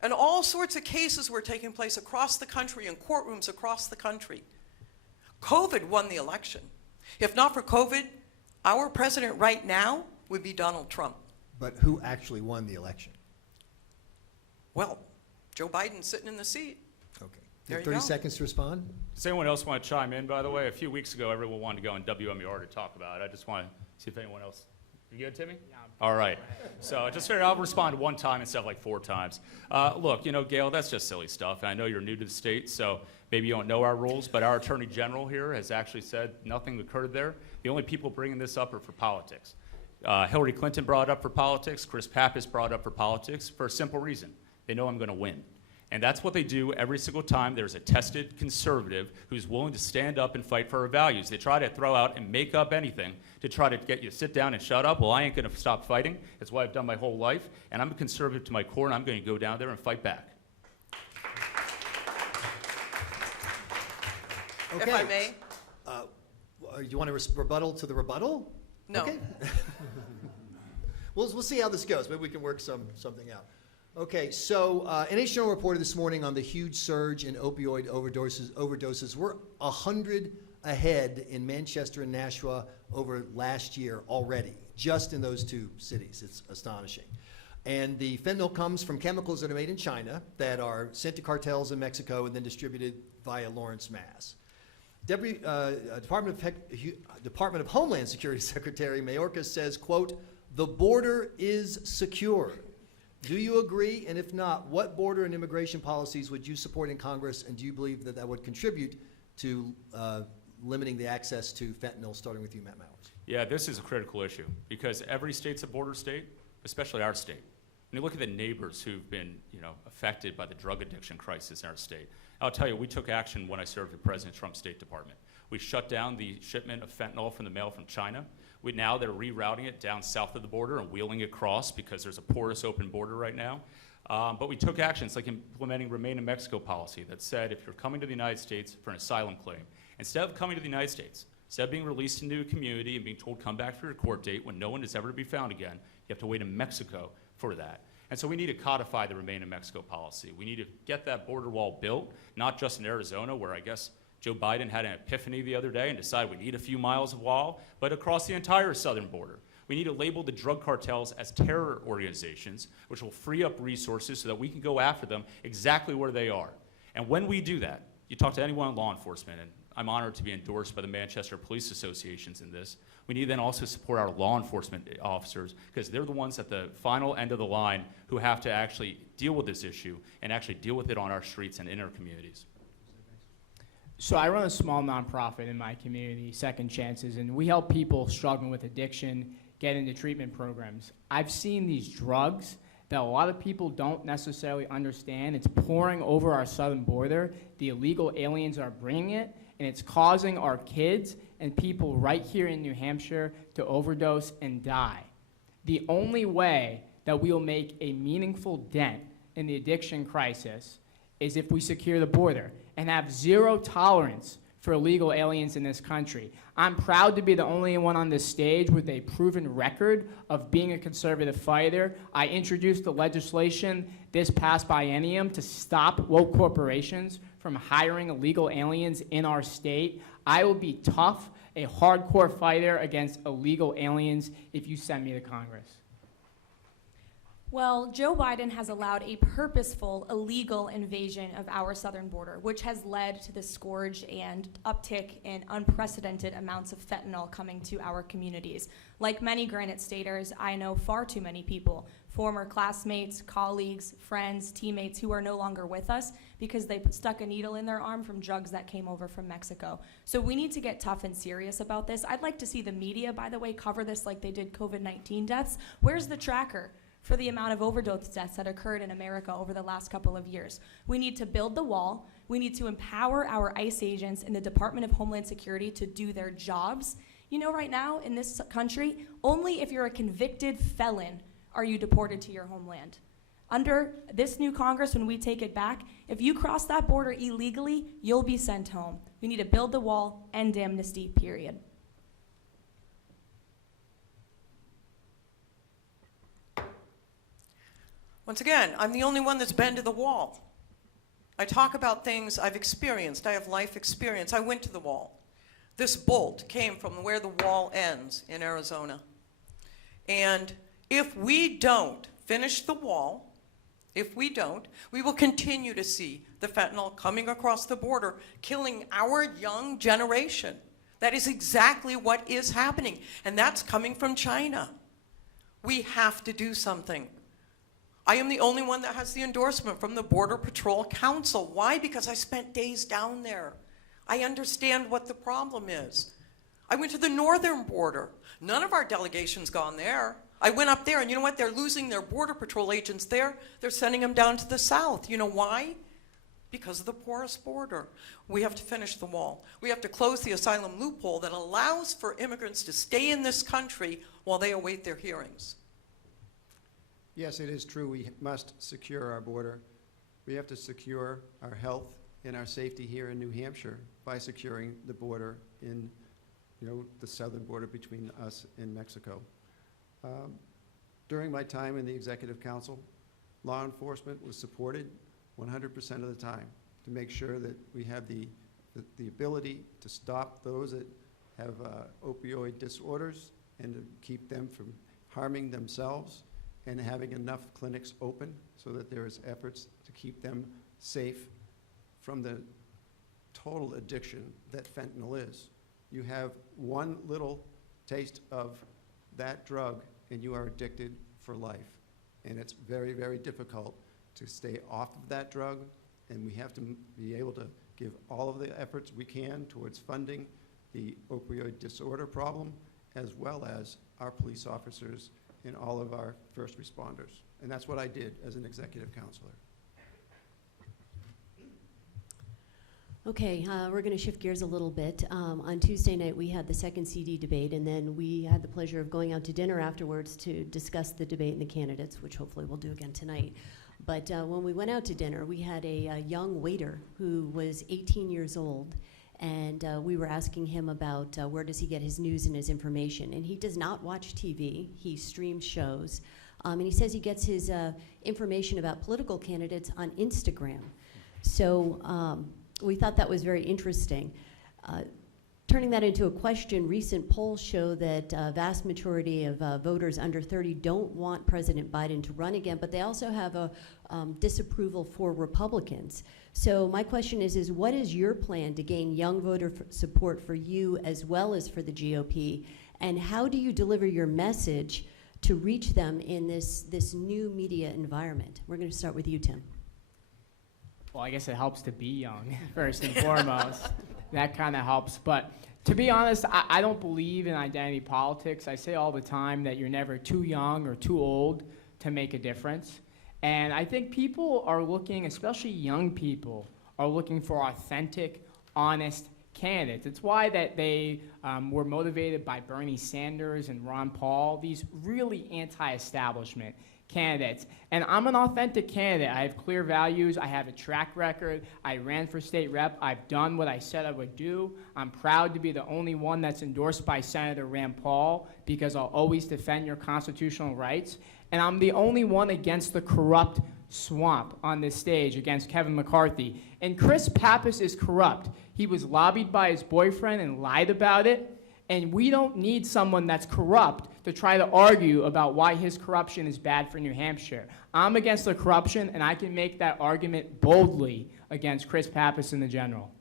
And all sorts of cases were taking place across the country in courtrooms across the country. COVID won the election. If not for COVID, our president right now would be Donald Trump. But who actually won the election? Well, Joe Biden's sitting in the seat. Okay. There you 30 go. seconds to respond. Does anyone else want to chime in, by the way? A few weeks ago, everyone wanted to go on WMUR to talk about it. I just want to see if anyone else. You good, Timmy? Yeah. All right. So just figured I'll respond one time instead of like 4 times. Look, Gail, that's just silly stuff. And I know you're new to the state, so maybe you don't know our rules, but our Attorney General here has actually said nothing occurred there. The only people bringing this up are for politics. Hillary Clinton brought it up for politics. Chris Pappas brought it up for politics for a simple reason. They know I'm going to win. And that's what they do every single time there's a tested conservative who's willing to stand up and fight for our values. They try to throw out and make up anything to try to get you to sit down and shut up. Well, I ain't going to stop fighting. That's what I've done my whole life. And I'm a conservative to my core, and I'm going to go down there and fight back. If I may. You want to rebuttal to the rebuttal? No. Okay. We'll see how this goes. Maybe we can work something out. Okay, so NHIOP reported this morning on the huge surge in opioid overdoses. We're 100 ahead in Manchester and Nashua over last year already, just in those 2 cities. It's astonishing. And the fentanyl comes from chemicals that are made in China that are sent to cartels in Mexico and then distributed via Lawrence, Mass. Department of Homeland Security Secretary Mayorkas says, quote, "The border is secure." Do you agree? And if not, what border and immigration policies would you support in Congress? And do you believe that that would contribute to limiting the access to fentanyl, starting with you, Matt Mowers? Yeah, this is a critical issue because every state's a border state, especially our state. When you look at the neighbors who've been, affected by the drug addiction crisis in our state, I'll tell you, we took action when I served at President Trump's State Department. We shut down the shipment of fentanyl from the mail from China. Now they're rerouting it down south of the border and wheeling it across because there's a porous open border right now. But we took actions like implementing Remain in Mexico policy that said if you're coming to the United States for an asylum claim, instead of coming to the United States, instead of being released into a community and being told come back for your court date when no one is ever to be found again, you have to wait in Mexico for that. And so we need to codify the Remain in Mexico policy. We need to get that border wall built, not just in Arizona where I guess Joe Biden had an epiphany the other day and decided we need a few miles of wall, but across the entire southern border. We need to label the drug cartels as terror organizations, which will free up resources so that we can go after them exactly where they are. And when we do that, you talk to anyone in law enforcement, and I'm honored to be endorsed by the Manchester Police Associations in this. We need to then also support our law enforcement officers, because they're the ones at the final end of the line who have to actually deal with this issue and actually deal with it on our streets and in our communities. So I run a small nonprofit in my community, Second Chances, and we help people struggling with addiction get into treatment programs. I've seen these drugs that a lot of people don't necessarily understand. It's pouring over our southern border. The illegal aliens are bringing it, and it's causing our kids and people right here in New Hampshire to overdose and die. The only way that we'll make a meaningful dent in the addiction crisis is if we secure the border and have zero tolerance for illegal aliens in this country. I'm proud to be the only one on this stage with a proven record of being a conservative fighter. I introduced the legislation this past biennium to stop woke corporations from hiring illegal aliens in our state. I will be tough, a hardcore fighter against illegal aliens if you send me to Congress. Well, Joe Biden has allowed a purposeful, illegal invasion of our southern border, which has led to the scourge and uptick in unprecedented amounts of fentanyl coming to our communities. Like many Granite Staters, I know far too many people, former classmates, colleagues, friends, teammates who are no longer with us because they stuck a needle in their arm from drugs that came over from Mexico. So we need to get tough and serious about this. I'd like to see the media, by the way, cover this like they did COVID-19 deaths. Where's the tracker for the amount of overdose deaths that occurred in America over the last couple of years? We need to build the wall. We need to empower our ICE agents in the Department of Homeland Security to do their jobs. You know, right now in this country, only if you're a convicted felon are you deported to your homeland. Under this new Congress, when we take it back, if you cross that border illegally, you'll be sent home. We need to build the wall, end amnesty, period. Once again, I'm the only one that's been to the wall. I talk about things I've experienced. I have life experience. I went to the wall. This bolt came from where the wall ends in Arizona. And if we don't finish the wall, we will continue to see the fentanyl coming across the border, killing our young generation. That is exactly what is happening. And that's coming from China. We have to do something. I am the only one that has the endorsement from the Border Patrol Council. Why? Because I spent days down there. I understand what the problem is. I went to the northern border. None of our delegations gone there. I went up there, and you know what? They're losing their Border Patrol agents there. They're sending them down to the south. You know why? Because of the porous border. We have to finish the wall. We have to close the asylum loophole that allows for immigrants to stay in this country while they await their hearings. Yes, it is true. We must secure our border. We have to secure our health and our safety here in New Hampshire by securing the border in, the southern border between us and Mexico. During my time in the Executive Council, law enforcement was supported 100% of the time to make sure that we have the ability to stop those that have opioid disorders and to keep them from harming themselves, and having enough clinics open so that there is efforts to keep them safe from the total addiction that fentanyl is. You have one little taste of that drug and you are addicted for life. And it's very, very difficult to stay off of that drug, and we have to be able to give all of the efforts we can towards funding the opioid disorder problem, as well as our police officers and all of our first responders. And that's what I did as an executive counselor. Okay, we're going to shift gears a little bit. On Tuesday night, we had the second CD debate, and then we had the pleasure of going out to dinner afterwards to discuss the debate and the candidates, which hopefully we'll do again tonight. But when we went out to dinner, we had a young waiter who was 18 years old, and we were asking him about where does he get his news and his information. And he does not watch TV. He streams shows. And he says he gets his information about political candidates on Instagram. So we thought that was very interesting. turning that into a question, recent polls show that a vast majority of voters under 30 don't want President Biden to run again, but they also have a disapproval for Republicans. So my question is what is your plan to gain young voter support for you as well as for the GOP? And how do you deliver your message to reach them in this new media environment? We're going to start with you, Tim. Well, I guess it helps to be young, first and foremost. That kind of helps. But to be honest, I don't believe in identity politics. I say all the time that you're never too young or too old to make a difference. And I think people are looking, especially young people, are looking for authentic, honest candidates. It's why that they were motivated by Bernie Sanders and Ron Paul, these really anti-establishment candidates. And I'm an authentic candidate. I have clear values. I have a track record. I ran for state rep. I've done what I said I would do. I'm proud to be the only one that's endorsed by Senator Rand Paul because I'll always defend your constitutional rights. And I'm the only one against the corrupt swamp on this stage, against Kevin McCarthy. And Chris Pappas is corrupt. He was lobbied by his boyfriend and lied about it. And we don't need someone that's corrupt to try to argue about why his corruption is bad for New Hampshire. I'm against the corruption, and I can make that argument boldly against Chris Pappas in the general.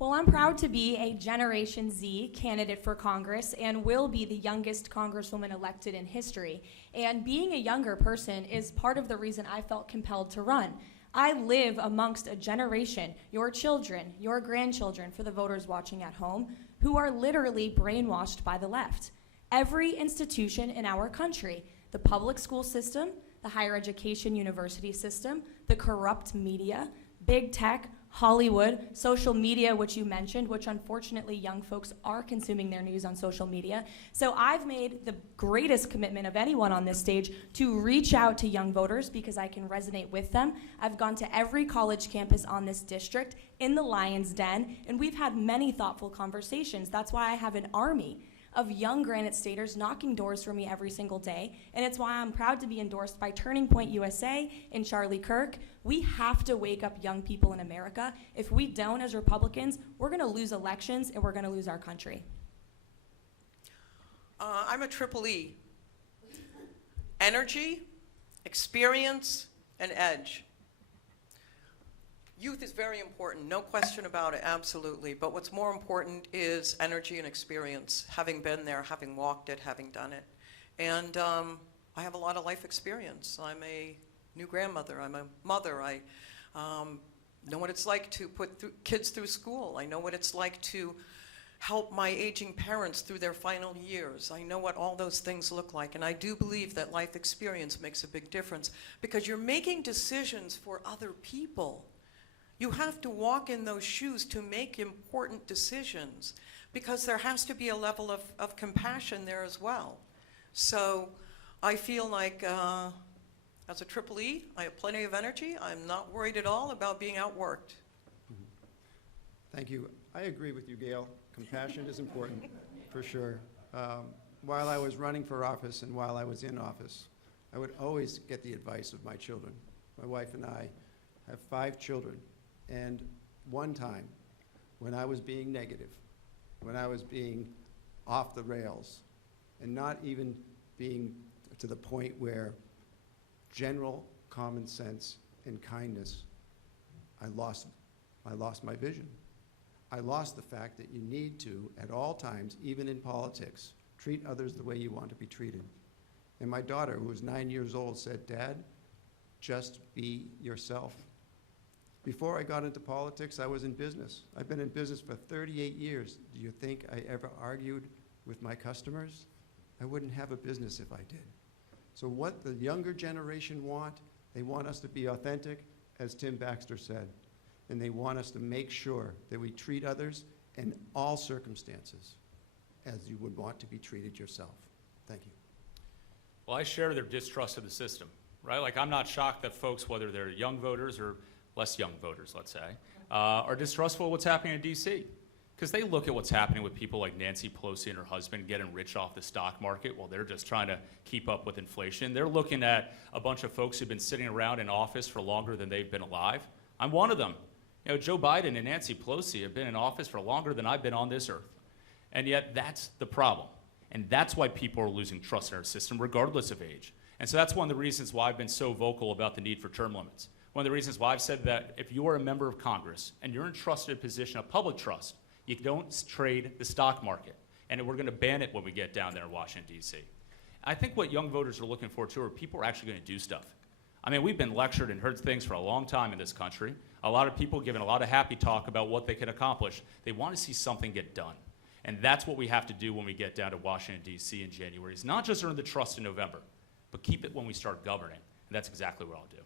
Well, I'm proud to be a Generation Z candidate for Congress and will be the youngest congresswoman elected in history. And being a younger person is part of the reason I felt compelled to run. I live amongst a generation, your children, your grandchildren, for the voters watching at home, who are literally brainwashed by the left. Every institution in our country, the public school system, the higher education university system, the corrupt media, big tech, Hollywood, social media, which you mentioned, which unfortunately young folks are consuming their news on social media. So I've made the greatest commitment of anyone on this stage to reach out to young voters because I can resonate with them. I've gone to every college campus on this district, in the Lion's Den, and we've had many thoughtful conversations. That's why I have an army of young Granite Staters knocking doors for me every single day, and it's why I'm proud to be endorsed by Turning Point USA and Charlie Kirk. We have to wake up young people in America. If we don't, as Republicans, we're gonna lose elections and we're gonna lose our country. I'm a triple E. Energy, experience, and edge. Youth is very important, no question about it, absolutely. But what's more important is energy and experience, having been there, having walked it, having done it. And I have a lot of life experience. I'm a new grandmother. I'm a mother. I know what it's like to put kids through school. I know what it's like to help my aging parents through their final years. I know what all those things look like. And I do believe that life experience makes a big difference because you're making decisions for other people. You have to walk in those shoes to make important decisions because there has to be a level of compassion there as well. So I feel like as a triple E, I have plenty of energy. I'm not worried at all about being outworked. Thank you. I agree with you, Gail. Compassion is important, for sure. While I was running for office and while I was in office, I would always get the advice of my children. My wife and I have 5 children. And one time, when I was being negative, when I was being off the rails, and not even being to the point where general common sense and kindness, I lost my vision. I lost the fact that you need to, at all times, even in politics, treat others the way you want to be treated. And my daughter, who was 9 years old, said, "Dad, just be yourself." Before I got into politics, I was in business. I've been in business for 38 years. Do you think I ever argued with my customers? I wouldn't have a business if I did. So what the younger generation want, they want us to be authentic, as Tim Baxter said, and they want us to make sure that we treat others in all circumstances as you would want to be treated yourself. Thank you. Well, I share their distrust of the system, right? Like, I'm not shocked that folks, whether they're young voters or less young voters, let's say, are distrustful of what's happening in D.C. Because they look at what's happening with people like Nancy Pelosi and her husband getting rich off the stock market while they're just trying to keep up with inflation. They're looking at a bunch of folks who've been sitting around in office for longer than they've been alive. I'm one of them. You know, Joe Biden and Nancy Pelosi have been in office for longer than I've been on this earth. And yet that's the problem. And that's why people are losing trust in our system, regardless of age. And so that's one of the reasons why I've been so vocal about the need for term limits. One of the reasons why I've said that if you are a member of Congress and you're entrusted in a position of public trust, you don't trade the stock market. And we're going to ban it when we get down there in Washington, D.C. I think what young voters are looking for, too, are people who are actually going to do stuff. I mean, we've been lectured and heard things for a long time in this country. A lot of people giving a lot of happy talk about what they can accomplish. They want to see something get done. And that's what we have to do when we get down to Washington, D.C. in January. It's not just earn the trust in November, but keep it when we start governing. And that's exactly what I'll do.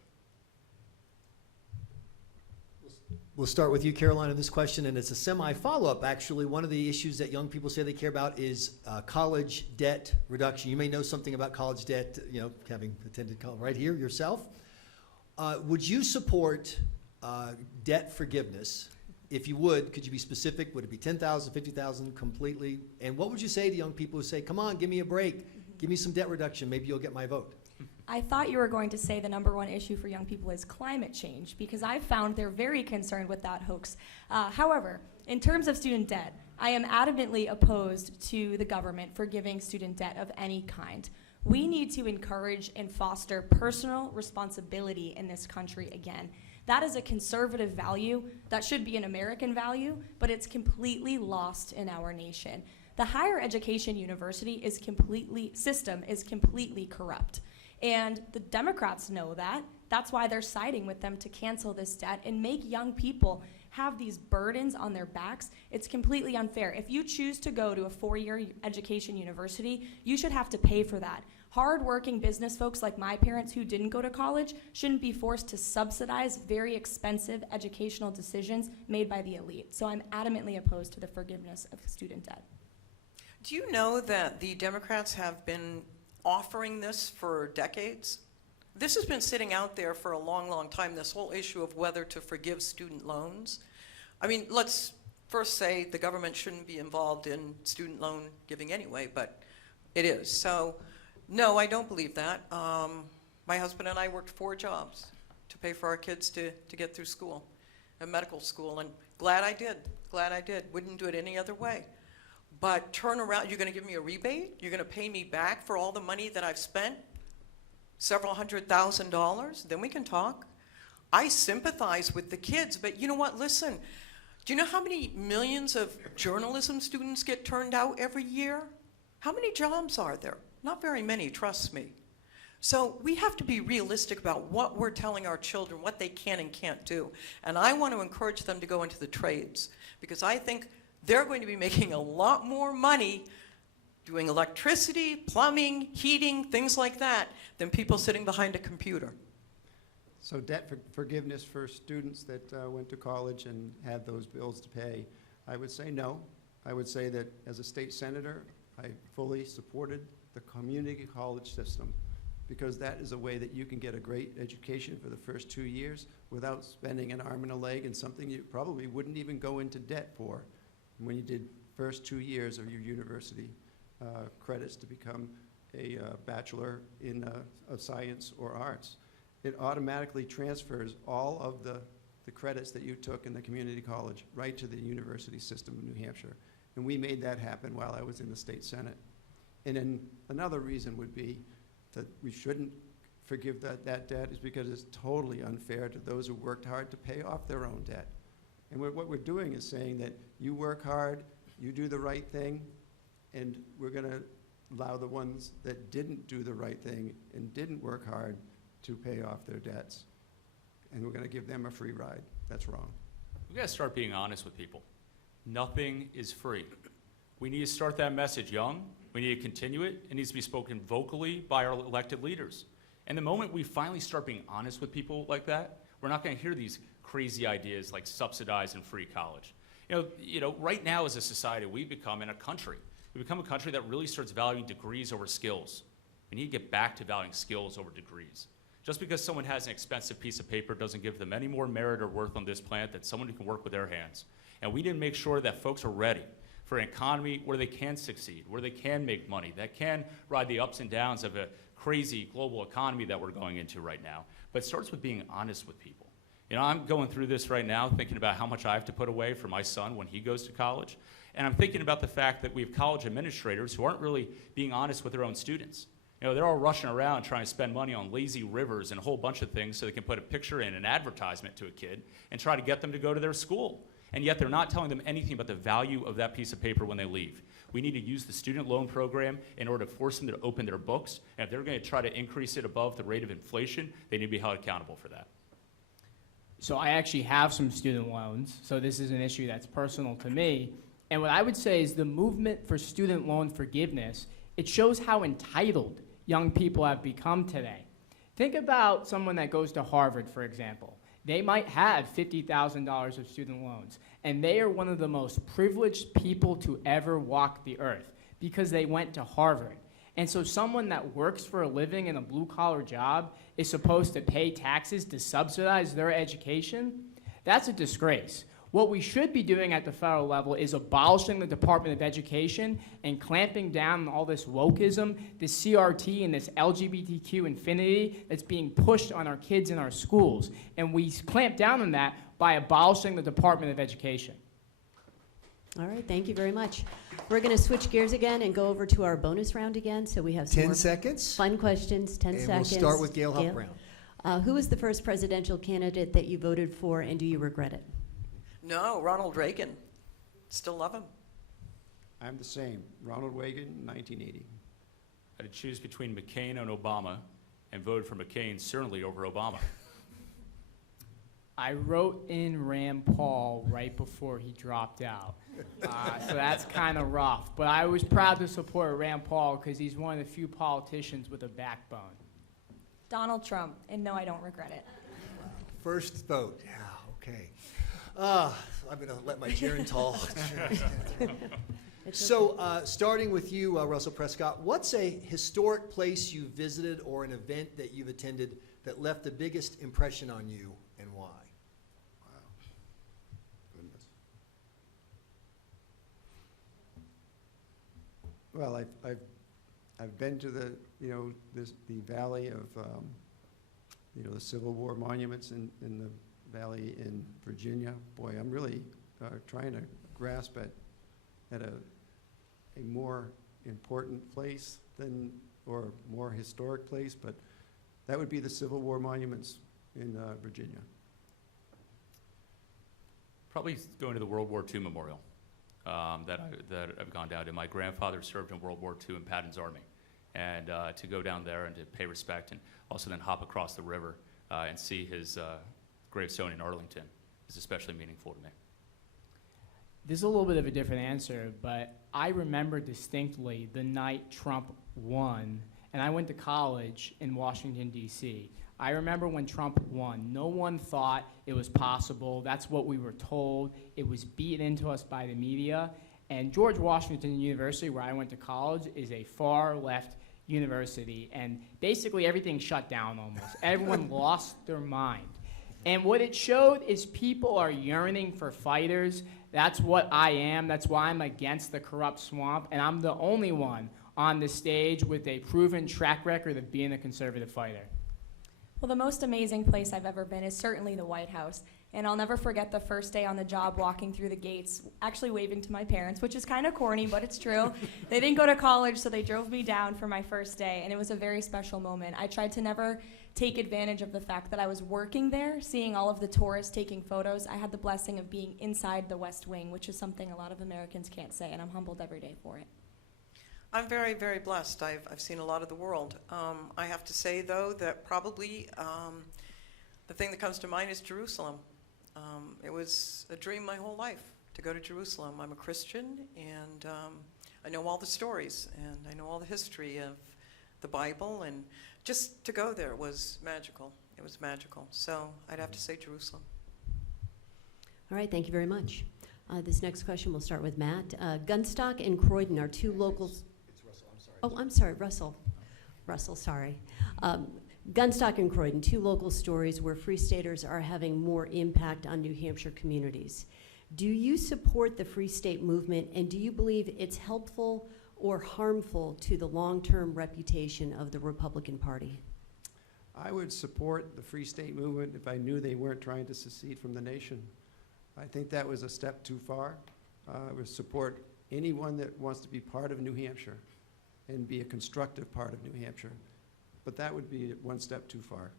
We'll start with you, Caroline, on this question, and it's a semi-follow-up, actually. One of the issues that young people say they care about is college debt reduction. You may know something about college debt, you know, having attended college right here yourself. Would you support debt forgiveness? If you would, could you be specific? Would it be 10,000, 50,000 completely? And what would you say to young people who say, come on, give me a break, give me some debt reduction, maybe you'll get my vote? I thought you were going to say the number one issue for young people is climate change, because I found they're very concerned with that hoax. However, in terms of student debt, I am adamantly opposed to the government forgiving student debt of any kind. We need to encourage and foster personal responsibility in this country again. That is a conservative value that should be an American value, but it's completely lost in our nation. The higher education system is completely corrupt. And the Democrats know that. That's why they're siding with them to cancel this debt and make young people have these burdens on their backs. It's completely unfair. If you choose to go to a four-year education university, you should have to pay for that. Hard-working business folks like my parents who didn't go to college shouldn't be forced to subsidize very expensive educational decisions made by the elite. So I'm adamantly opposed to the forgiveness of student debt. Do you know that the Democrats have been offering this for decades? This has been sitting out there for a long, long time, this whole issue of whether to forgive student loans. I mean, let's first say the government shouldn't be involved in student loan giving anyway, but it is. So, no, I don't believe that. My husband and I worked 4 jobs to pay for our kids to get through school, medical school, and glad I did, Wouldn't do it any other way. But turn around, you're going to give me a rebate? You're going to pay me back for all the money that I've spent? Several $100,000? Then we can talk. I sympathize with the kids, but you know what? Listen, do you know how many millions of journalism students get turned out every year? How many jobs are there? Not very many, trust me. So we have to be realistic about what we're telling our children, what they can and can't do. And I want to encourage them to go into the trades, because I think they're going to be making a lot more money doing electricity, plumbing, heating, things like that, than people sitting behind a computer. So debt forgiveness for students that went to college and had those bills to pay, I would say no. I would say that as a state senator, I fully supported the community college system, because that is a way that you can get a great education for the first 2 years without spending an arm and a leg in something you probably wouldn't even go into debt for when you did first 2 years of your university credits to become a bachelor in of science or arts. It automatically transfers all of the credits that you took in the community college right to the university system of New Hampshire. And we made that happen while I was in the state senate. And then another reason would be that we shouldn't forgive that debt is because it's totally unfair to those who worked hard to pay off their own debt. And what we're doing is saying that you work hard, you do the right thing, and we're going to allow the ones that didn't do the right thing and didn't work hard to pay off their debts. And we're going to give them a free ride. That's wrong. We've got to start being honest with people. Nothing is free. We need to start that message young. We need to continue it. It needs to be spoken vocally by our elected leaders. And the moment we finally start being honest with people like that, we're not going to hear these crazy ideas like subsidized and free college. You know, right now as a society, we've become a country that really starts valuing degrees over skills. We need to get back to valuing skills over degrees. Just because someone has an expensive piece of paper doesn't give them any more merit or worth on this planet than someone who can work with their hands. And we need to make sure that folks are ready for an economy where they can succeed, where they can make money, that can ride the ups and downs of a crazy global economy that we're going into right now. But it starts with being honest with people. You know, I'm going through this right now, thinking about how much I have to put away for my son when he goes to college. And I'm thinking about the fact that we have college administrators who aren't really being honest with their own students. You know, they're all rushing around trying to spend money on lazy rivers and a whole bunch of things so they can put a picture in an advertisement to a kid and try to get them to go to their school. And yet they're not telling them anything about the value of that piece of paper when they leave. We need to use the student loan program in order to force them to open their books. And if they're going to try to increase it above the rate of inflation, they need to be held accountable for that. So I actually have some student loans, so this is an issue that's personal to me. And what I would say is the movement for student loan forgiveness, it shows how entitled young people have become today. Think about someone that goes to Harvard, for example. They might have $50,000 of student loans, and they are one of the most privileged people to ever walk the earth because they went to Harvard. And so someone that works for a living in a blue-collar job is supposed to pay taxes to subsidize their education? That's a disgrace. What we should be doing at the federal level is abolishing the Department of Education and clamping down on all this wokeism, this CRT and this LGBTQ infinity that's being pushed on our kids in our schools. And we clamp down on that by abolishing the Department of Education. All right, thank you very much. We're going to switch gears again and go over to our bonus round again, so we have some 10 more seconds. fun questions, 10 And seconds. we'll start with Gail Huff-Brown. Who was the first presidential candidate that you voted for, and do you regret it? No, Ronald Reagan. Still love him. I'm the same. Ronald Reagan, 1980. I had to choose between McCain and Obama, and voted for McCain certainly over Obama. I wrote in Rand Paul right before he dropped out. So that's kind of rough. But I was proud to support Rand Paul because he's one of the few politicians with a backbone. Donald Trump, and no, I don't regret it. First vote. Yeah, okay. I'm going to let my Gerontal. So, starting with you, Russell Prescott, what's a historic place you visited or an event that you've attended that left the biggest impression on you, and why? Goodness. Well, I've been to the the valley of the Civil War monuments in the valley in Virginia. Boy, I'm really trying to grasp at a more important place than, or more historic place, but that would be the Civil War monuments in Virginia. Probably going to the World War II Memorial that I've gone down to. My grandfather served in World War II in Patton's Army. And to go down there and to pay respect and also then hop across the river and see his gravestone in Arlington is especially meaningful to me. This is a little bit of a different answer, but I remember distinctly the night Trump won, and I went to college in Washington, D.C. I remember when Trump won. No one thought it was possible. That's what we were told. It was beaten into us by the media. And George Washington University, where I went to college, is a far-left university, and basically everything shut down almost. Everyone lost their mind. And what it showed is people are yearning for fighters. That's what I am. That's why I'm against the corrupt swamp, and I'm the only one on the stage with a proven track record of being a conservative fighter. Well, the most amazing place I've ever been is certainly the White House. And I'll never forget the first day on the job walking through the gates, actually waving to my parents, which is kind of corny, but it's true. They didn't go to college, so they drove me down for my first day, and it was a very special moment. I tried to never take advantage of the fact that I was working there, seeing all of the tourists taking photos. I had the blessing of being inside the West Wing, which is something a lot of Americans can't say, and I'm humbled every day for it. I'm very, very blessed. I've seen a lot of the world. I have to say, though, that probably the thing that comes to mind is Jerusalem. It was a dream my whole life to go to Jerusalem. I'm a Christian, and I know all the stories, and I know all the history of the Bible, and just to go there was magical. It was magical. So I'd have to say Jerusalem. All right, thank you very much. This next question, we'll start with Matt. Gunstock and Croydon are two locals. It's Russell, I'm sorry. Oh, I'm sorry, Russell. Russell, sorry. Gunstock and Croydon, two local stories where Free Staters are having more impact on New Hampshire communities. Do you support the Free State movement, and do you believe it's helpful or harmful to the long-term reputation of the Republican Party? I would support the Free State Movement if I knew they weren't trying to secede from the nation. I think that was a step too far. I would support anyone that wants to be part of New Hampshire and be a constructive part of New Hampshire. But that would be one step too far.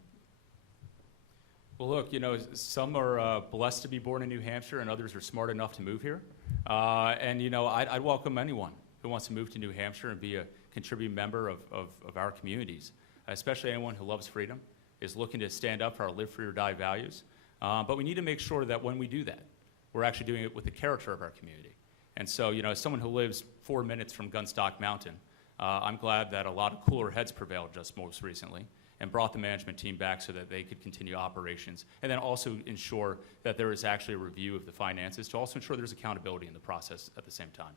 Well, look, you know, some are blessed to be born in New Hampshire, and others are smart enough to move here. And, you know, I'd welcome anyone who wants to move to New Hampshire and be a contributing member of our communities, especially anyone who loves freedom, is looking to stand up for our live free or die values. But we need to make sure that when we do that, we're actually doing it with the character of our community. And so, you know, as someone who lives 4 minutes from Gunstock Mountain, I'm glad that a lot of cooler heads prevailed just most recently and brought the management team back so that they could continue operations, and then also ensure that there is actually a review of the finances to also ensure there's accountability in the process at the same time.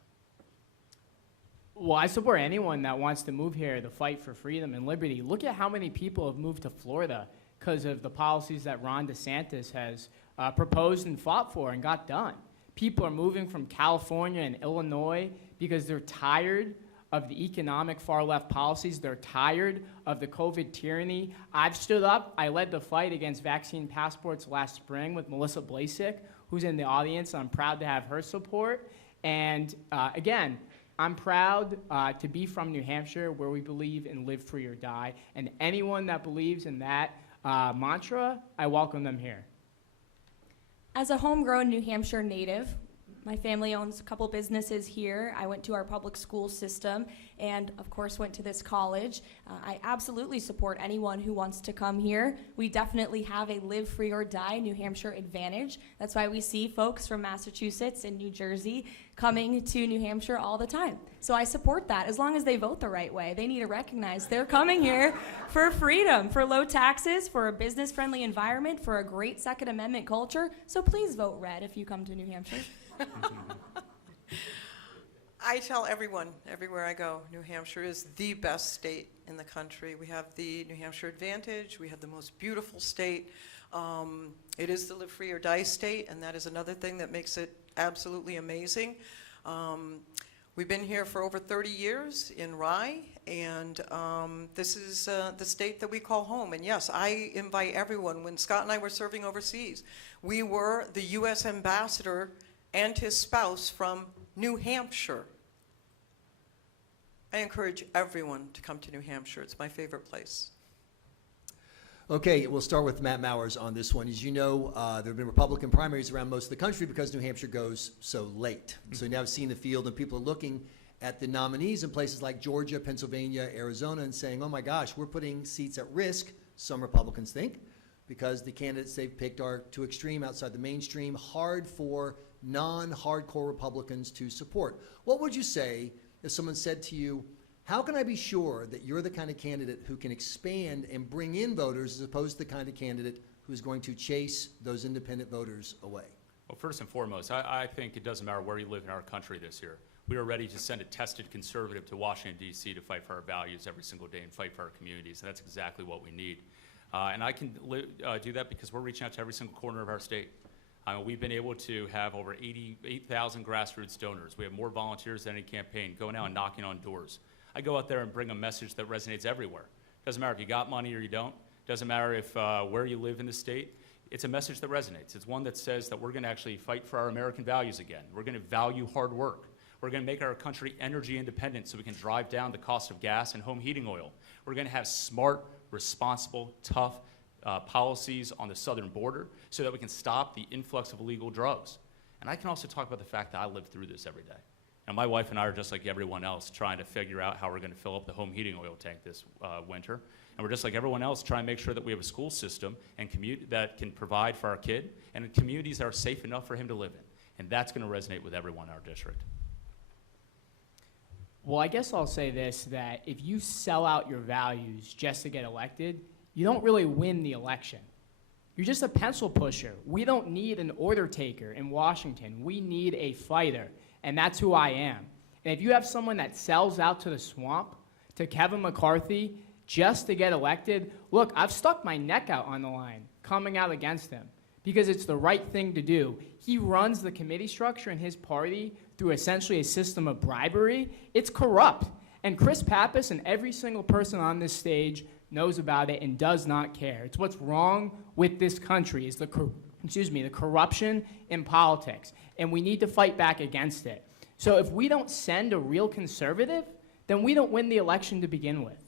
Well, I support anyone that wants to move here to fight for freedom and liberty. Look at how many people have moved to Florida because of the policies that Ron DeSantis has proposed and fought for and got done. People are moving from California and Illinois because they're tired of the economic far-left policies. They're tired of the COVID tyranny. I've stood up. I led the fight against vaccine passports last spring with Melissa Blasik, who's in the audience. I'm proud to have her support. And again, I'm proud to be from New Hampshire, where we believe in live free or die. And anyone that believes in that mantra, I welcome them here. As a homegrown New Hampshire native, my family owns a couple businesses here. I went to our public school system and, of course, went to this college. I absolutely support anyone who wants to come here. We definitely have a live free or die New Hampshire advantage. That's why we see folks from Massachusetts and New Jersey coming to New Hampshire all the time. So I support that as long as they vote the right way. They need to recognize they're coming here for freedom, for low taxes, for a business-friendly environment, for a great Second Amendment culture. So please vote red if you come to New Hampshire. I tell everyone, everywhere I go, New Hampshire is the best state in the country. We have the New Hampshire advantage. We have the most beautiful state. It is the live free or die state, and that is another thing that makes it absolutely amazing. We've been here for over 30 years in Rye, and this is the state that we call home. And yes, I invite everyone. When Scott and I were serving overseas, we were the U.S. ambassador and his spouse from New Hampshire. I encourage everyone to come to New Hampshire. It's my favorite place. Okay, we'll start with Matt Mowers on this one. As you know, there have been Republican primaries around most of the country because New Hampshire goes so late. So now I've seen the field and people are looking at the nominees in places like Georgia, Pennsylvania, Arizona, and saying, oh my gosh, we're putting seats at risk, some Republicans think, because the candidates they've picked are too extreme, outside the mainstream, hard for non-hardcore Republicans to support. What would you say if someone said to you, how can I be sure that you're the kind of candidate who can expand and bring in voters as opposed to the kind of candidate who's going to chase those independent voters away? Well, first and foremost, I think it doesn't matter where you live in our country this year. We are ready to send a tested conservative to Washington, D.C. to fight for our values every single day and fight for our communities. And that's exactly what we need. And I can do that because we're reaching out to every single corner of our state. We've been able to have over 88,000 grassroots donors. We have more volunteers than any campaign going out and knocking on doors. I go out there and bring a message that resonates everywhere. Doesn't matter if you got money or you don't. Doesn't matter if where you live in the state. It's a message that resonates. It's one that says that we're going to actually fight for our American values again. We're going to value hard work. We're going to make our country energy independent so we can drive down the cost of gas and home heating oil. We're going to have smart, responsible, tough policies on the southern border so that we can stop the influx of illegal drugs. And I can also talk about the fact that I live through this every day. And my wife and I are just like everyone else trying to figure out how we're going to fill up the home heating oil tank this winter. And we're just like everyone else trying to make sure that we have a school system and that can provide for our kid and communities that are safe enough for him to live in. And that's going to resonate with everyone in our district. Well, I guess I'll say this, that if you sell out your values just to get elected, you don't really win the election. You're just a pencil pusher. We don't need an order taker in Washington. We need a fighter. And that's who I am. And if you have someone that sells out to the swamp, to Kevin McCarthy, just to get elected, look, I've stuck my neck out on the line coming out against him because it's the right thing to do. He runs the committee structure in his party through essentially a system of bribery. It's corrupt. And Chris Pappas and every single person on this stage knows about it and does not care. It's what's wrong with this country is the corruption in politics, and we need to fight back against it. So if we don't send a real conservative, then we don't win the election to begin with.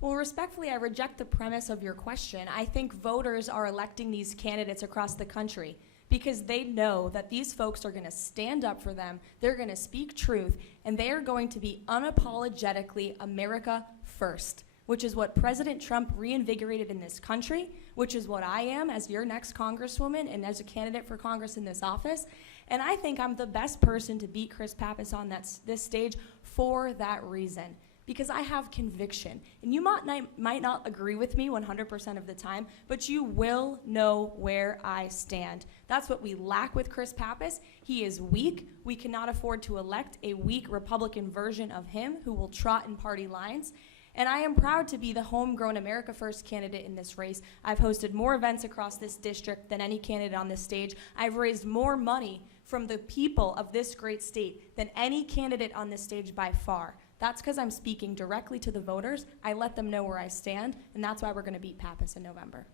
Well, respectfully, I reject the premise of your question. I think voters are electing these candidates across the country because they know that these folks are going to stand up for them, they're going to speak truth, and they are going to be unapologetically America first, which is what President Trump reinvigorated in this country, which is what I am as your next Congresswoman and as a candidate for Congress in this office. And I think I'm the best person to beat Chris Pappas on this stage for that reason. Because I have conviction. And you might not agree with me 100% of the time, but you will know where I stand. That's what we lack with Chris Pappas. He is weak. We cannot afford to elect a weak Republican version of him who will trot in party lines. And I am proud to be the homegrown America First candidate in this race. I've hosted more events across this district than any candidate on this stage. I've raised more money from the people of this great state than any candidate on this stage by far. That's because I'm speaking directly to the voters. I let them know where I stand, and that's why we're going to beat Pappas in November.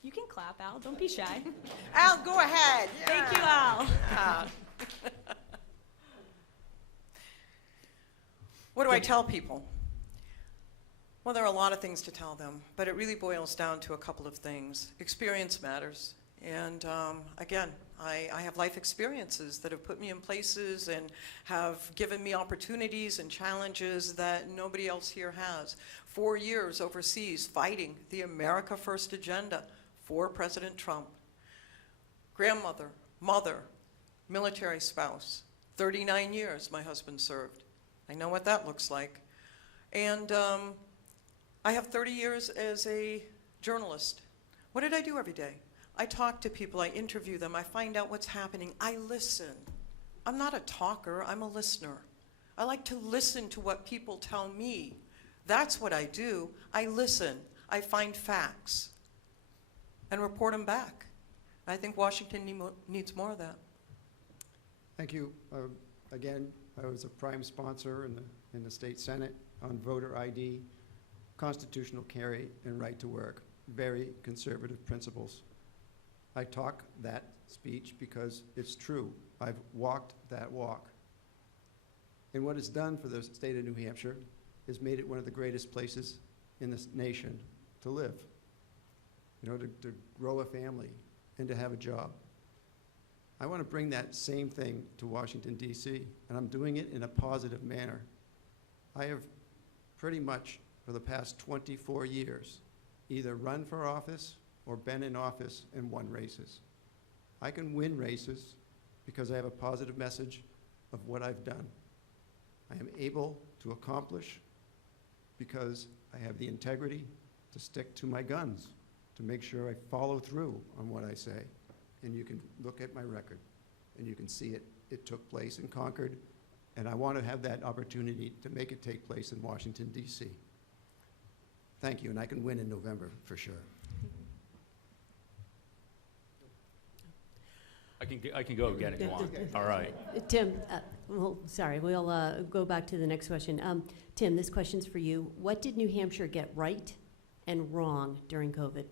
You can clap, Al. Don't be shy. Al, go ahead. Thank you, Al. Yeah. What do I tell people? Well, there are a lot of things to tell them, but it really boils down to a couple of things. Experience matters. And again, I have life experiences that have put me in places and have given me opportunities and challenges that nobody else here has. 4 years overseas fighting the America First agenda for President Trump. Grandmother, mother, military spouse. 39 years my husband served. I know what that looks like. And I have 30 years as a journalist. What did I do every day? I talk to people, I interview them, I find out what's happening, I listen. I'm not a talker, I'm a listener. I like to listen to what people tell me. That's what I do. I listen, I find facts, and report them back. I think Washington needs more of that. Thank you. Again, I was a prime sponsor in the state Senate on voter ID, constitutional carry, and right to work. Very conservative principles. I talk that speech because it's true. I've walked that walk. And what it's done for the state of New Hampshire is made it one of the greatest places in this nation to live, you know, to grow a family and to have a job. I want to bring that same thing to Washington, D.C., and I'm doing it in a positive manner. I have pretty much, for the past 24 years, either run for office or been in office and won races. I can win races because I have a positive message of what I've done. I am able to accomplish because I have the integrity to stick to my guns, to make sure I follow through on what I say. And you can look at my record, and you can see it. It took place in Concord, and I want to have that opportunity to make it take place in Washington, D.C. Thank you, and I can win in November for sure. I can go again if you want. All right. Tim, well, sorry, we'll go back to the next question. Tim, this question's for you. What did New Hampshire get right and wrong during COVID?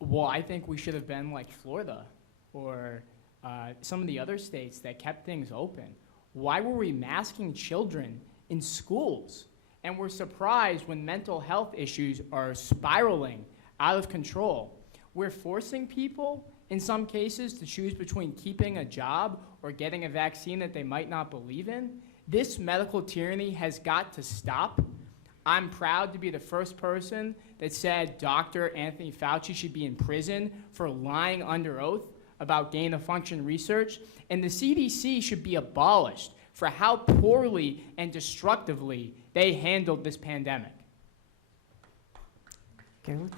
Well, I think we should have been like Florida or some of the other states that kept things open. Why were we masking children in schools? And we're surprised when mental health issues are spiraling out of control. We're forcing people, in some cases, to choose between keeping a job or getting a vaccine that they might not believe in. This medical tyranny has got to stop. I'm proud to be the first person that said Dr. Anthony Fauci should be in prison for lying under oath about gain-of-function research, and the CDC should be abolished for how poorly and destructively they handled this pandemic. Carolyn?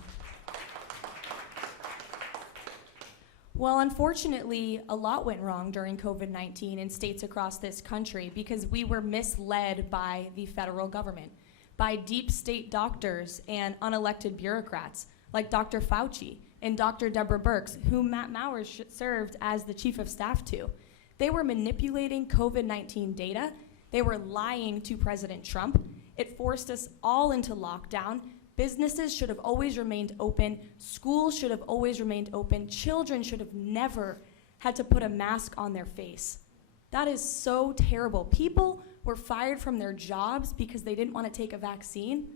Well, unfortunately, a lot went wrong during COVID-19 in states across this country because we were misled by the federal government, by deep state doctors and unelected bureaucrats like Dr. Fauci and Dr. Deborah Birx, whom Matt Mowers served as the chief of staff to. They were manipulating COVID-19 data They were lying to President Trump. It forced us all into lockdown. Businesses should have always remained open. Schools should have always remained open. Children should have never had to put a mask on their face. That is so terrible. People were fired from their jobs because they didn't want to take a vaccine.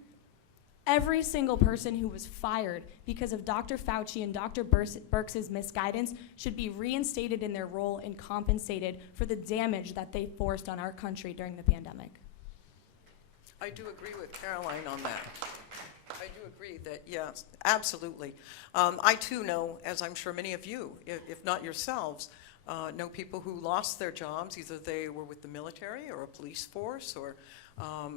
Every single person who was fired because of Dr. Fauci and Dr. Birx's misguidance should be reinstated in their role and compensated for the damage that they forced on our country during the pandemic. I do agree with Caroline on that. I do agree that, yes, absolutely. I too know, as I'm sure many of you, if not yourselves, know people who lost their jobs. Either they were with the military or a police force, or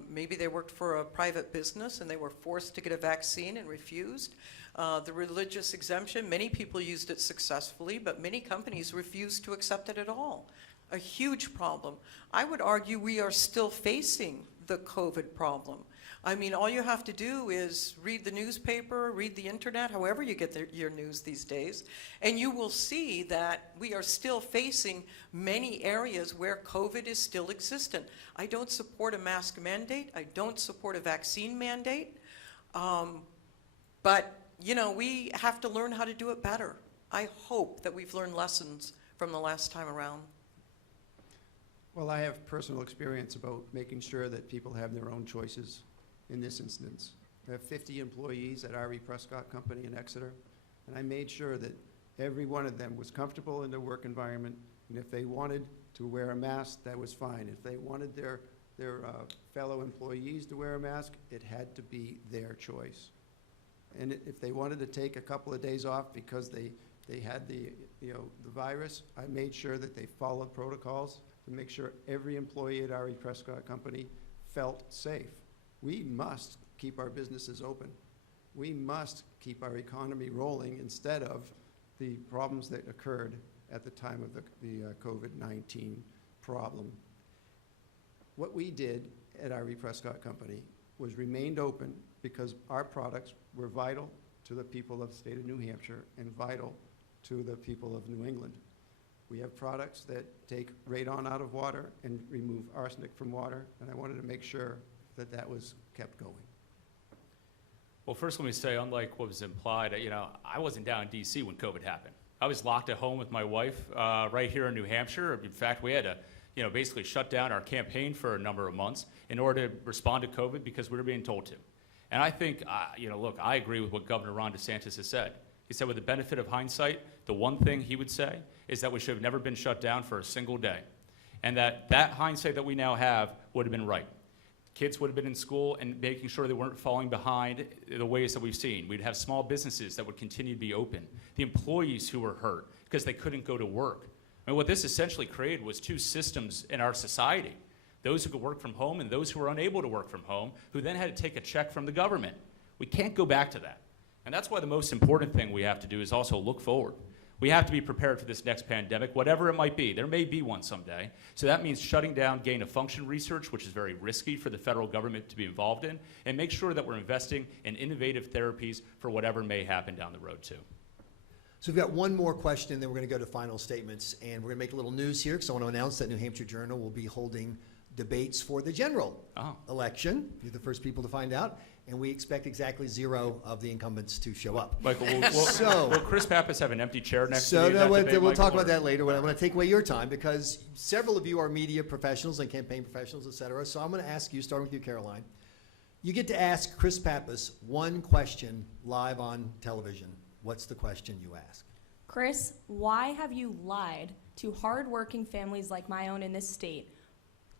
maybe they worked for a private business and they were forced to get a vaccine and refused. The religious exemption, many people used it successfully, but many companies refused to accept it at all. A huge problem. I would argue we are still facing the COVID problem. I mean, all you have to do is read the newspaper, read the internet, however you get your news these days, and you will see that we are still facing many areas where COVID is still existent. I don't support a mask mandate. I don't support a vaccine mandate. But, you know, we have to learn how to do it better. I hope that we've learned lessons from the last time around. Well, I have personal experience about making sure that people have their own choices in this instance. I have 50 employees at R.E. Prescott Company in Exeter, and I made sure that every one of them was comfortable in their work environment, and if they wanted to wear a mask, that was fine. If they wanted their fellow employees to wear a mask, it had to be their choice. And if they wanted to take a couple of days off because they had the virus, I made sure that they followed protocols to make sure every employee at R.E. Prescott Company felt safe. We must keep our businesses open. We must keep our economy rolling instead of the problems that occurred at the time of the COVID-19 problem. What we did at R.E. Prescott Company was remained open because our products were vital to the people of the state of New Hampshire and vital to the people of New England. We have products that take radon out of water and remove arsenic from water, and I wanted to make sure that that was kept going. Well, first let me say, unlike what was implied, I wasn't down in D.C. when COVID happened. I was locked at home with my wife right here in New Hampshire. In fact, we had to basically shut down our campaign for a number of months in order to respond to COVID because we were being told to. And I think, look, I agree with what Governor Ron DeSantis has said. He said with the benefit of hindsight, the one thing he would say is that we should have never been shut down for a single day. And that hindsight that we now have would have been right. Kids would have been in school and making sure they weren't falling behind the ways that we've seen. We'd have small businesses that would continue to be open. The employees who were hurt because they couldn't go to work. I mean, what this essentially created was two systems in our society. Those who could work from home and those who were unable to work from home, who then had to take a check from the government. We can't go back to that. And that's why the most important thing we have to do is also look forward. We have to be prepared for this next pandemic, whatever it might be. There may be one someday. So that means shutting down gain-of-function research, which is very risky for the federal government to be involved in, and make sure that we're investing in innovative therapies for whatever may happen down the road, too. So we've got one more question, then we're going to go to final statements. And we're going to make a little news here because I want to announce that New Hampshire Journal will be holding debates for the general election. You're the first people to find out. And we expect exactly 0 of the incumbents to show up. Michael, will Chris Pappas have an empty chair next to me? We'll talk about that later. I want to take away your time because several of you are media professionals and campaign professionals, et cetera. So I'm going to ask you, starting with you, Caroline. You get to ask Chris Pappas one question live on television. What's the question you ask? Chris, why have you lied to hardworking families like my own in this state?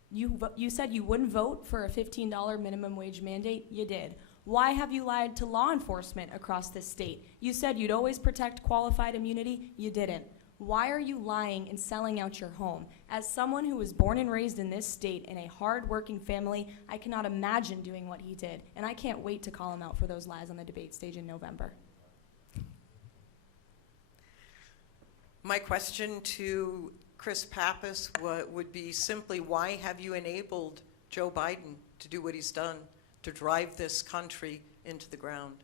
You said you wouldn't vote for a $15 minimum wage mandate. You did. Why have you lied to law enforcement across this state? You said you'd always protect qualified immunity. You didn't. Why are you lying and selling out your home? As someone who was born and raised in this state in a hard-working family, I cannot imagine doing what he did, and I can't wait to call him out for those lies on the debate stage in November. My question to Chris Pappas would be simply, why have you enabled Joe Biden to do what he's done, to drive this country into the ground?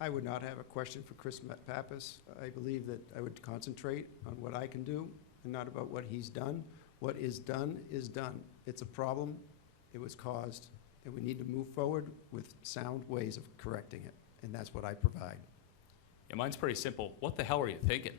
I would not have a question for Chris Pappas. I believe that I would concentrate on what I can do and not about what he's done. What is done is done. It's a problem, it was caused, and we need to move forward with sound ways of correcting it, and that's what I provide. Yeah, mine's pretty simple. What the hell are you thinking?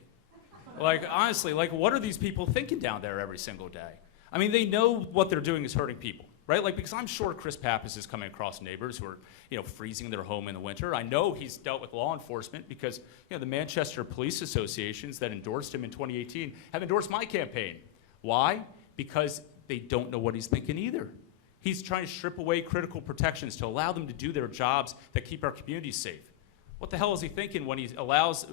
Like, honestly, like, what are these people thinking down there every single day? I mean, they know what they're doing is hurting people, right? Like, because I'm sure Chris Pappas is coming across neighbors who are, freezing their home in the winter. I know he's dealt with law enforcement because, the Manchester Police Associations that endorsed him in 2018 have endorsed my campaign. Why? Because they don't know what he's thinking either. He's trying to strip away critical protections to allow them to do their jobs that keep our communities safe. What the hell is he thinking when he allows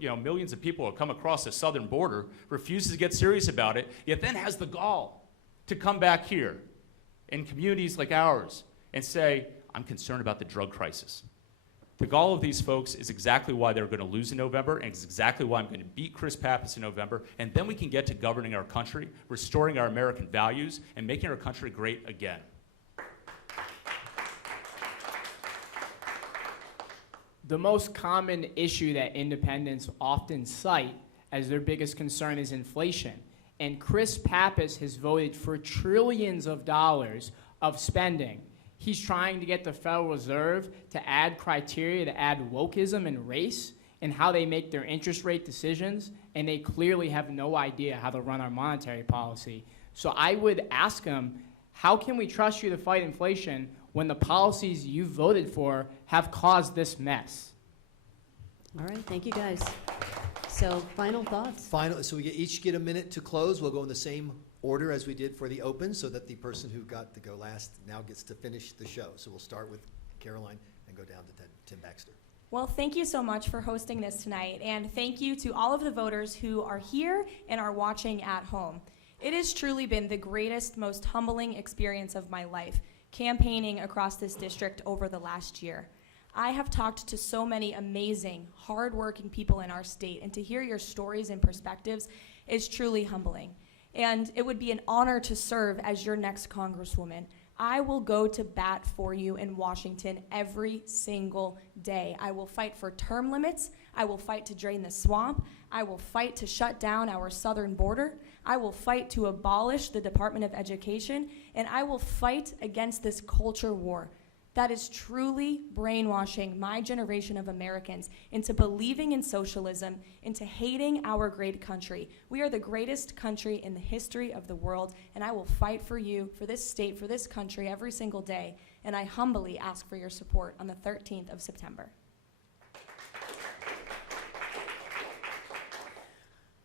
millions of people to come across the southern border, refuses to get serious about it, yet then has the gall to come back here in communities like ours and say, I'm concerned about the drug crisis. The gall of these folks is exactly why they're going to lose in November, and it's exactly why I'm going to beat Chris Pappas in November, and then we can get to governing our country, restoring our American values, and making our country great again. The most common issue that independents often cite as their biggest concern is inflation. And Chris Pappas has voted for trillions of dollars of spending. He's trying to get the Federal Reserve to add criteria to add wokeism and race in how they make their interest rate decisions, and they clearly have no idea how to run our monetary policy. So I would ask him, how can we trust you to fight inflation when the policies you voted for have caused this mess? All right, thank you, guys. So, final thoughts? So we each get a minute to close. We'll go in the same order as we did for the open, so that the person who got to go last now gets to finish the show. So we'll start with Caroline and go down to Tim Baxter. Well, thank you so much for hosting this tonight, and thank you to all of the voters who are here and are watching at home. It has truly been the greatest, most humbling experience of my life, campaigning across this district over the last year. I have talked to so many amazing, hardworking people in our state, and to hear your stories and perspectives is truly humbling. And it would be an honor to serve as your next Congresswoman. I will go to bat for you in Washington every single day. I will fight for term limits. I will fight to drain the swamp. I will fight to shut down our southern border. I will fight to abolish the Department of Education. And I will fight against this culture war that is truly brainwashing my generation of Americans into believing in socialism, into hating our great country. We are the greatest country in the history of the world, and I will fight for you, for this state, for this country every single day, and I humbly ask for your support on the 13th of September.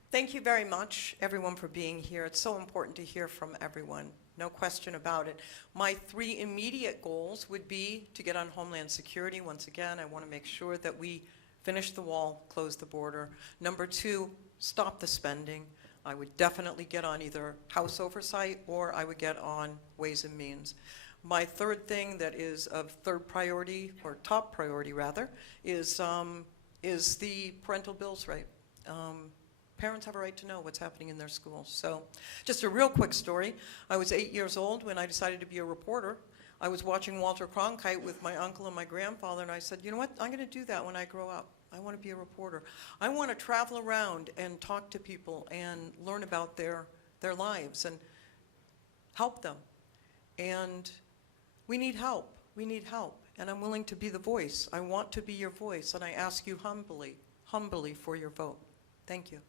Thank you very much, everyone, for being here. It's so important to hear from everyone. No question about it. My 3 immediate goals would be to get on Homeland Security. Once again, I want to make sure that we finish the wall, close the border. Number 2, stop the spending. I would definitely get on either House Oversight or I would get on Ways and Means. My third thing that is of third priority, or top priority rather, is the parental bills rate. Parents have a right to know what's happening in their schools. So just a real quick story. I was 8 years old when I decided to be a reporter. I was watching Walter Cronkite with my uncle and my grandfather, and I said, you know what, I'm going to do that when I grow up. I want to be a reporter. I want to travel around and talk to people and learn about their lives and help them. And we need help. We need help. And I'm willing to be the voice. I want to be your voice, and I ask you humbly for your vote. Thank you.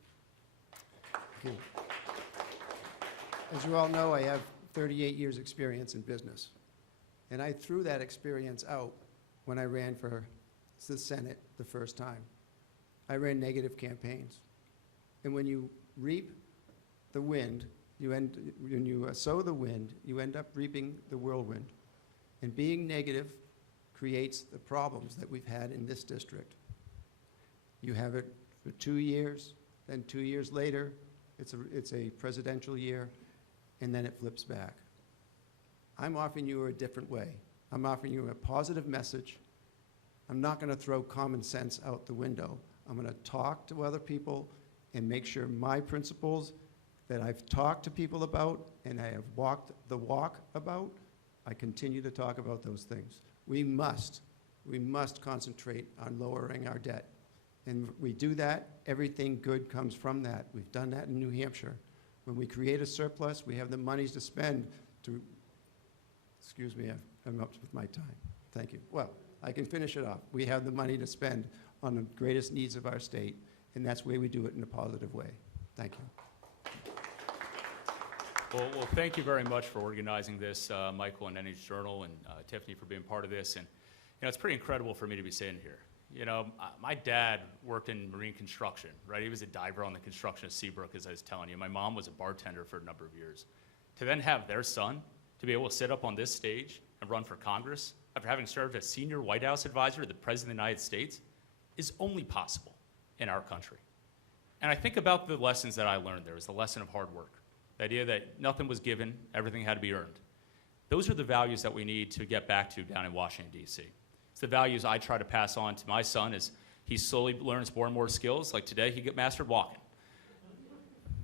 Thank you. As you all know, I have 38 years' experience in business. And I threw that experience out when I ran for the Senate the first time. I ran negative campaigns. And when you reap the wind, when you sow the wind, you end up reaping the whirlwind. And being negative creates the problems that we've had in this district. You have it for 2 years, then 2 years later, it's a presidential year, and then it flips back. I'm offering you a different way. I'm offering you a positive message. I'm not going to throw common sense out the window. I'm going to talk to other people and make sure my principles that I've talked to people about and I have walked the walk about, I continue to talk about those things. We must concentrate on lowering our debt. And we do that, everything good comes from that. We've done that in New Hampshire. When we create a surplus, we have the monies to spend to, excuse me, I'm up with my time. Thank you. Well, I can finish it off. We have the money to spend on the greatest needs of our state, and that's the way we do it in a positive way. Thank you. Well, thank you very much for organizing this, Michael and NH Journal, and Tiffany for being part of this. And it's pretty incredible for me to be sitting here. My dad worked in marine construction, right? He was a diver on the construction of Seabrook, as I was telling you. My mom was a bartender for a number of years. To then have their son to be able to sit up on this stage and run for Congress after having served as senior White House advisor to the President of the United States is only possible in our country. And I think about the lessons that I learned there. It was the lesson of hard work, the idea that nothing was given, everything had to be earned. Those are the values that we need to get back to down in Washington, D.C. It's the values I try to pass on to my son as he slowly learns more and more skills. Like today, he mastered walking.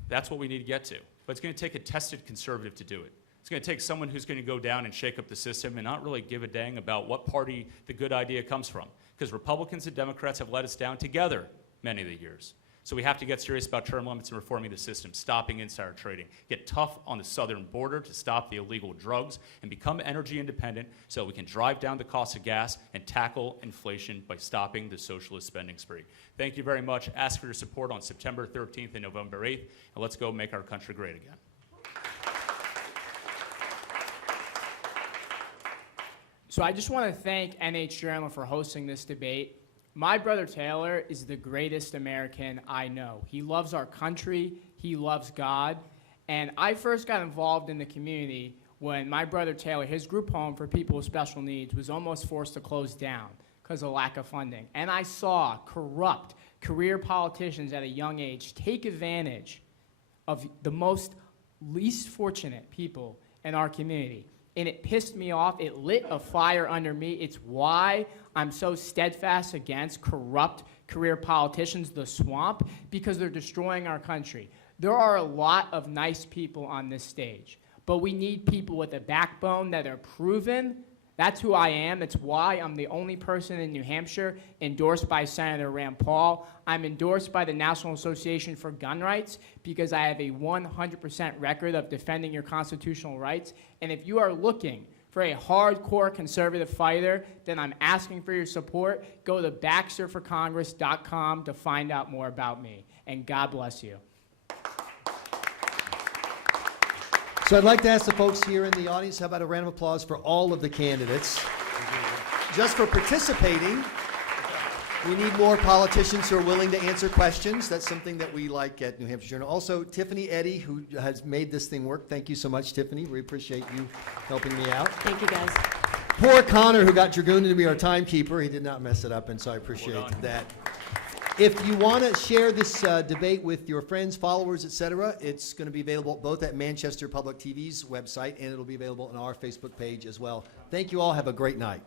That's what we need to get to. But it's going to take a tested conservative to do it. It's going to take someone who's going to go down and shake up the system and not really give a dang about what party the good idea comes from. Because Republicans and Democrats have let us down together many of the years. So we have to get serious about term limits and reforming the system, stopping insider trading, get tough on the southern border to stop the illegal drugs, and become energy independent so we can drive down the cost of gas and tackle inflation by stopping the socialist spending spree. Thank you very much. Ask for your support on September 13th and November 8th, and let's go make our country great again. So I just want to thank NH Journal for hosting this debate. My brother Taylor is the greatest American I know. He loves our country, he loves God, and I first got involved in the community when my brother Taylor, his group home for people with special needs, was almost forced to close down because of lack of funding. And I saw corrupt career politicians at a young age take advantage of the most least fortunate people in our community. And it pissed me off. It lit a fire under me. It's why I'm so steadfast against corrupt career politicians, the swamp, because they're destroying our country. There are a lot of nice people on this stage, but we need people with a backbone that are proven. That's who I am. It's why I'm the only person in New Hampshire endorsed by Senator Rand Paul. I'm endorsed by the National Association for Gun Rights because I have a 100% record of defending your constitutional rights. And if you are looking for a hardcore conservative fighter, then I'm asking for your support. Go to baxterforcongress.com to find out more about me. And God bless you. So I'd like to ask the folks here in the audience, how about a round of applause for all of the candidates? Just for participating. We need more politicians who are willing to answer questions. That's something that we like at New Hampshire Journal. Also, Tiffany Eddy, who has made this thing work. Thank you so much, Tiffany. We appreciate you helping me out. Thank you, guys. Poor Connor, who got dragooned to be our timekeeper. He did not mess it up, and so I appreciate that. If you want to share this debate with your friends, followers, etc., it's going to be available both at Manchester Public TV's website, and it'll be available on our Facebook page as well. Thank you all. Have a great night.